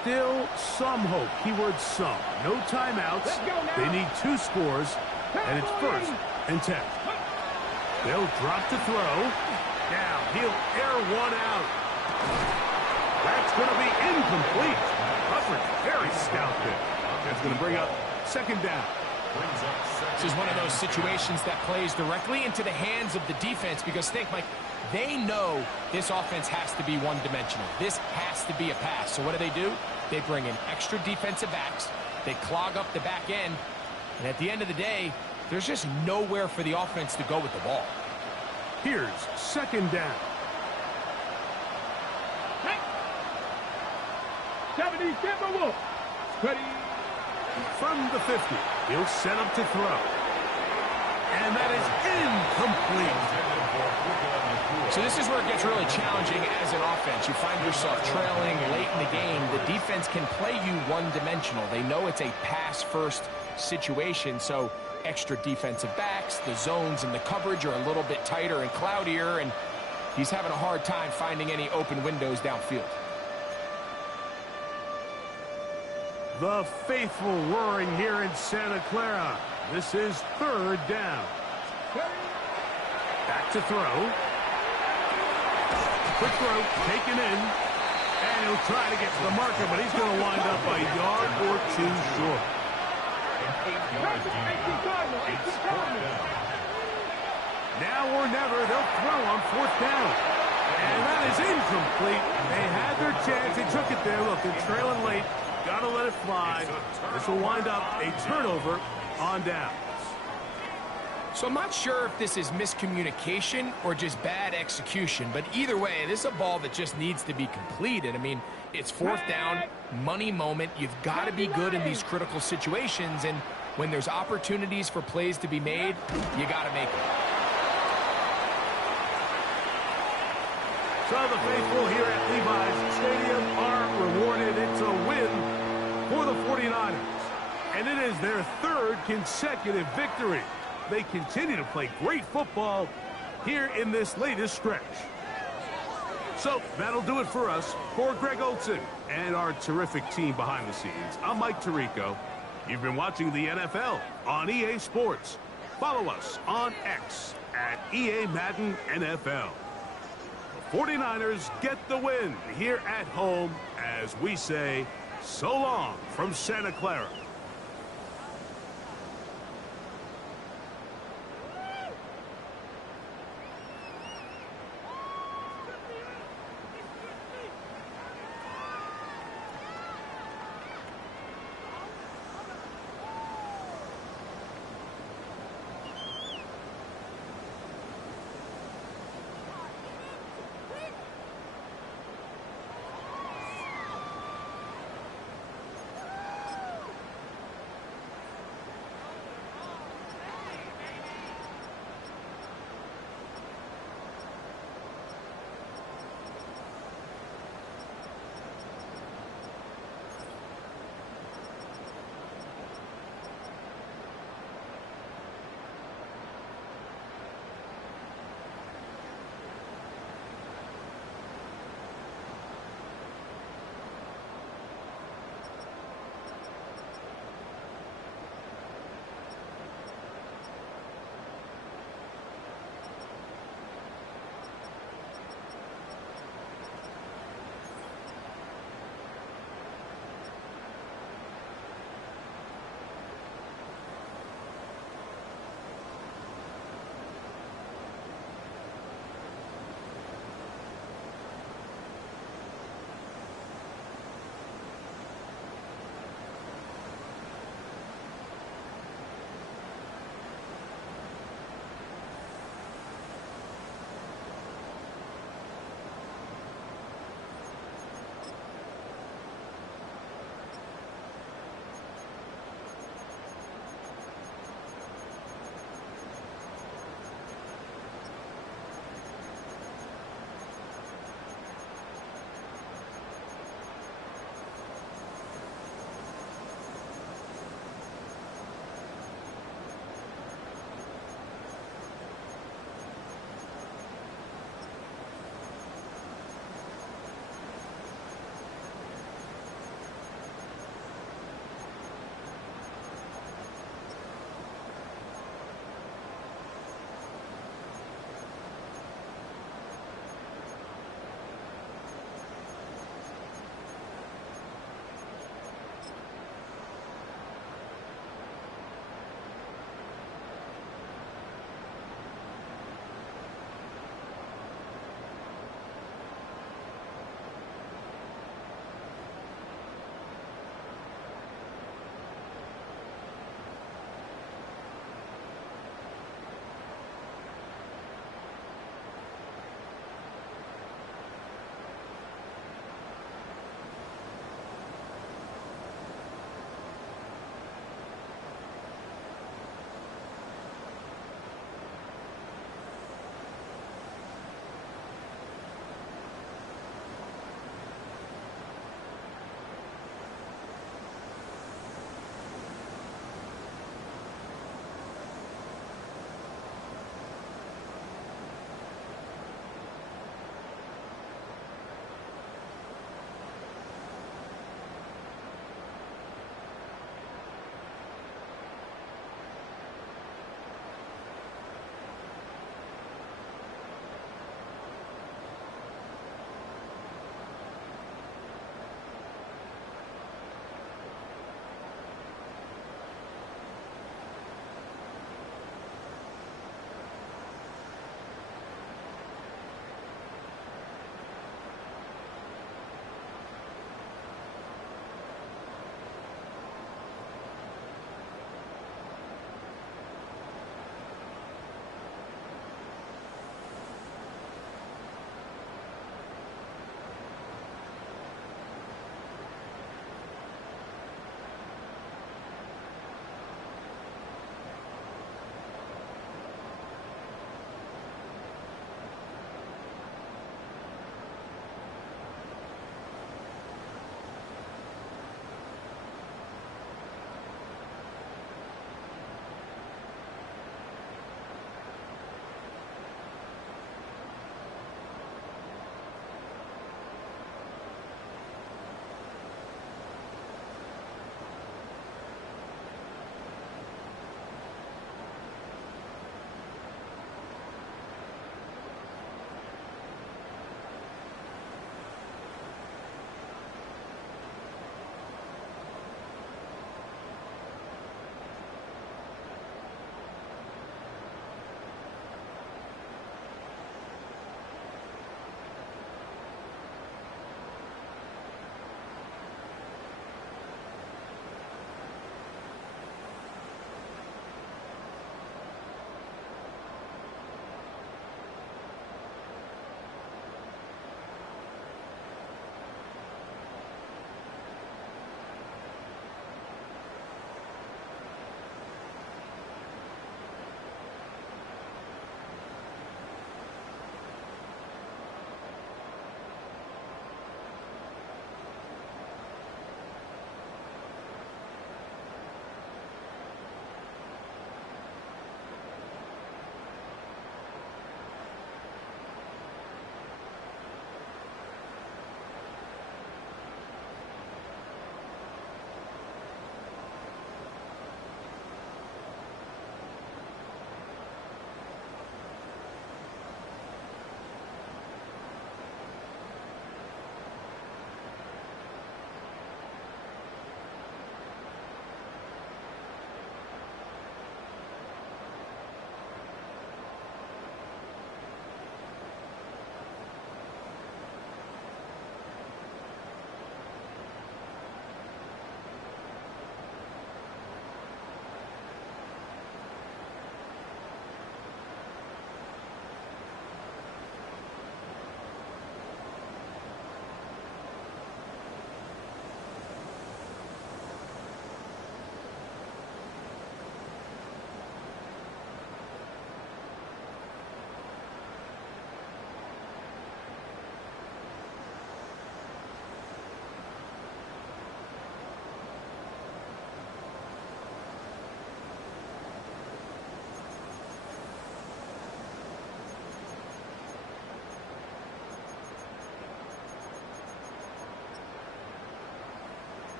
Still some hope. Keyword some. No timeouts. They need 2 scores, and it's 1st and 10. They'll drop to throw. Now he'll air one out. That's going to be incomplete. Coverage very stout there. That's going to bring up 2nd down. This is one of those situations that plays directly into the hands of the defense because think, Mike, they know this offense has to be one-dimensional. This has to be a pass. So what do? They bring in extra defensive backs. They clog up the back end. And at the end of the day, there's just nowhere for the offense to go with the ball. Here's 2nd down. 70, Timberwolves. Ready. From the 50, he'll set up to throw. And that is incomplete. So this is where it gets really challenging as an offense. You find yourself trailing late in the game. The defense can play you one-dimensional. They know it's a pass-first situation, so extra defensive backs, the zones and the coverage are a little bit tighter and cloudier, and he's having a hard time finding any open windows downfield. The faithful roaring here in Santa Clara. This is 3rd down. Back to throw. Quick throw, taken in. And he'll try to get to the marker, but he's going to wind up a yard or 2 short. Now or never, they'll throw on 4th down. And that is incomplete. They had their chance. They took it there. Look, they're trailing late. Got to let it fly. This will wind up a turnover on down. So I'm not sure if this is miscommunication or just bad execution, but either way, this is a ball that just needs to be completed. I mean, it's 4th down, money moment. You've got to be good in these critical situations, and when there's opportunities for plays to be made, you got to make them. So the faithful here at Levi's Stadium are rewarded. It's a win for the 49ers, and it is their 3rd consecutive victory. They continue to play great football here in this latest stretch. So that'll do it for us. For Greg Olson and our terrific team behind the scenes, I'm Mike Tirico. You've been watching the NFL on EA Sports. Follow us on X at EA Madden NFL. The 49ers get the win here at home as we say so long from Santa Clara.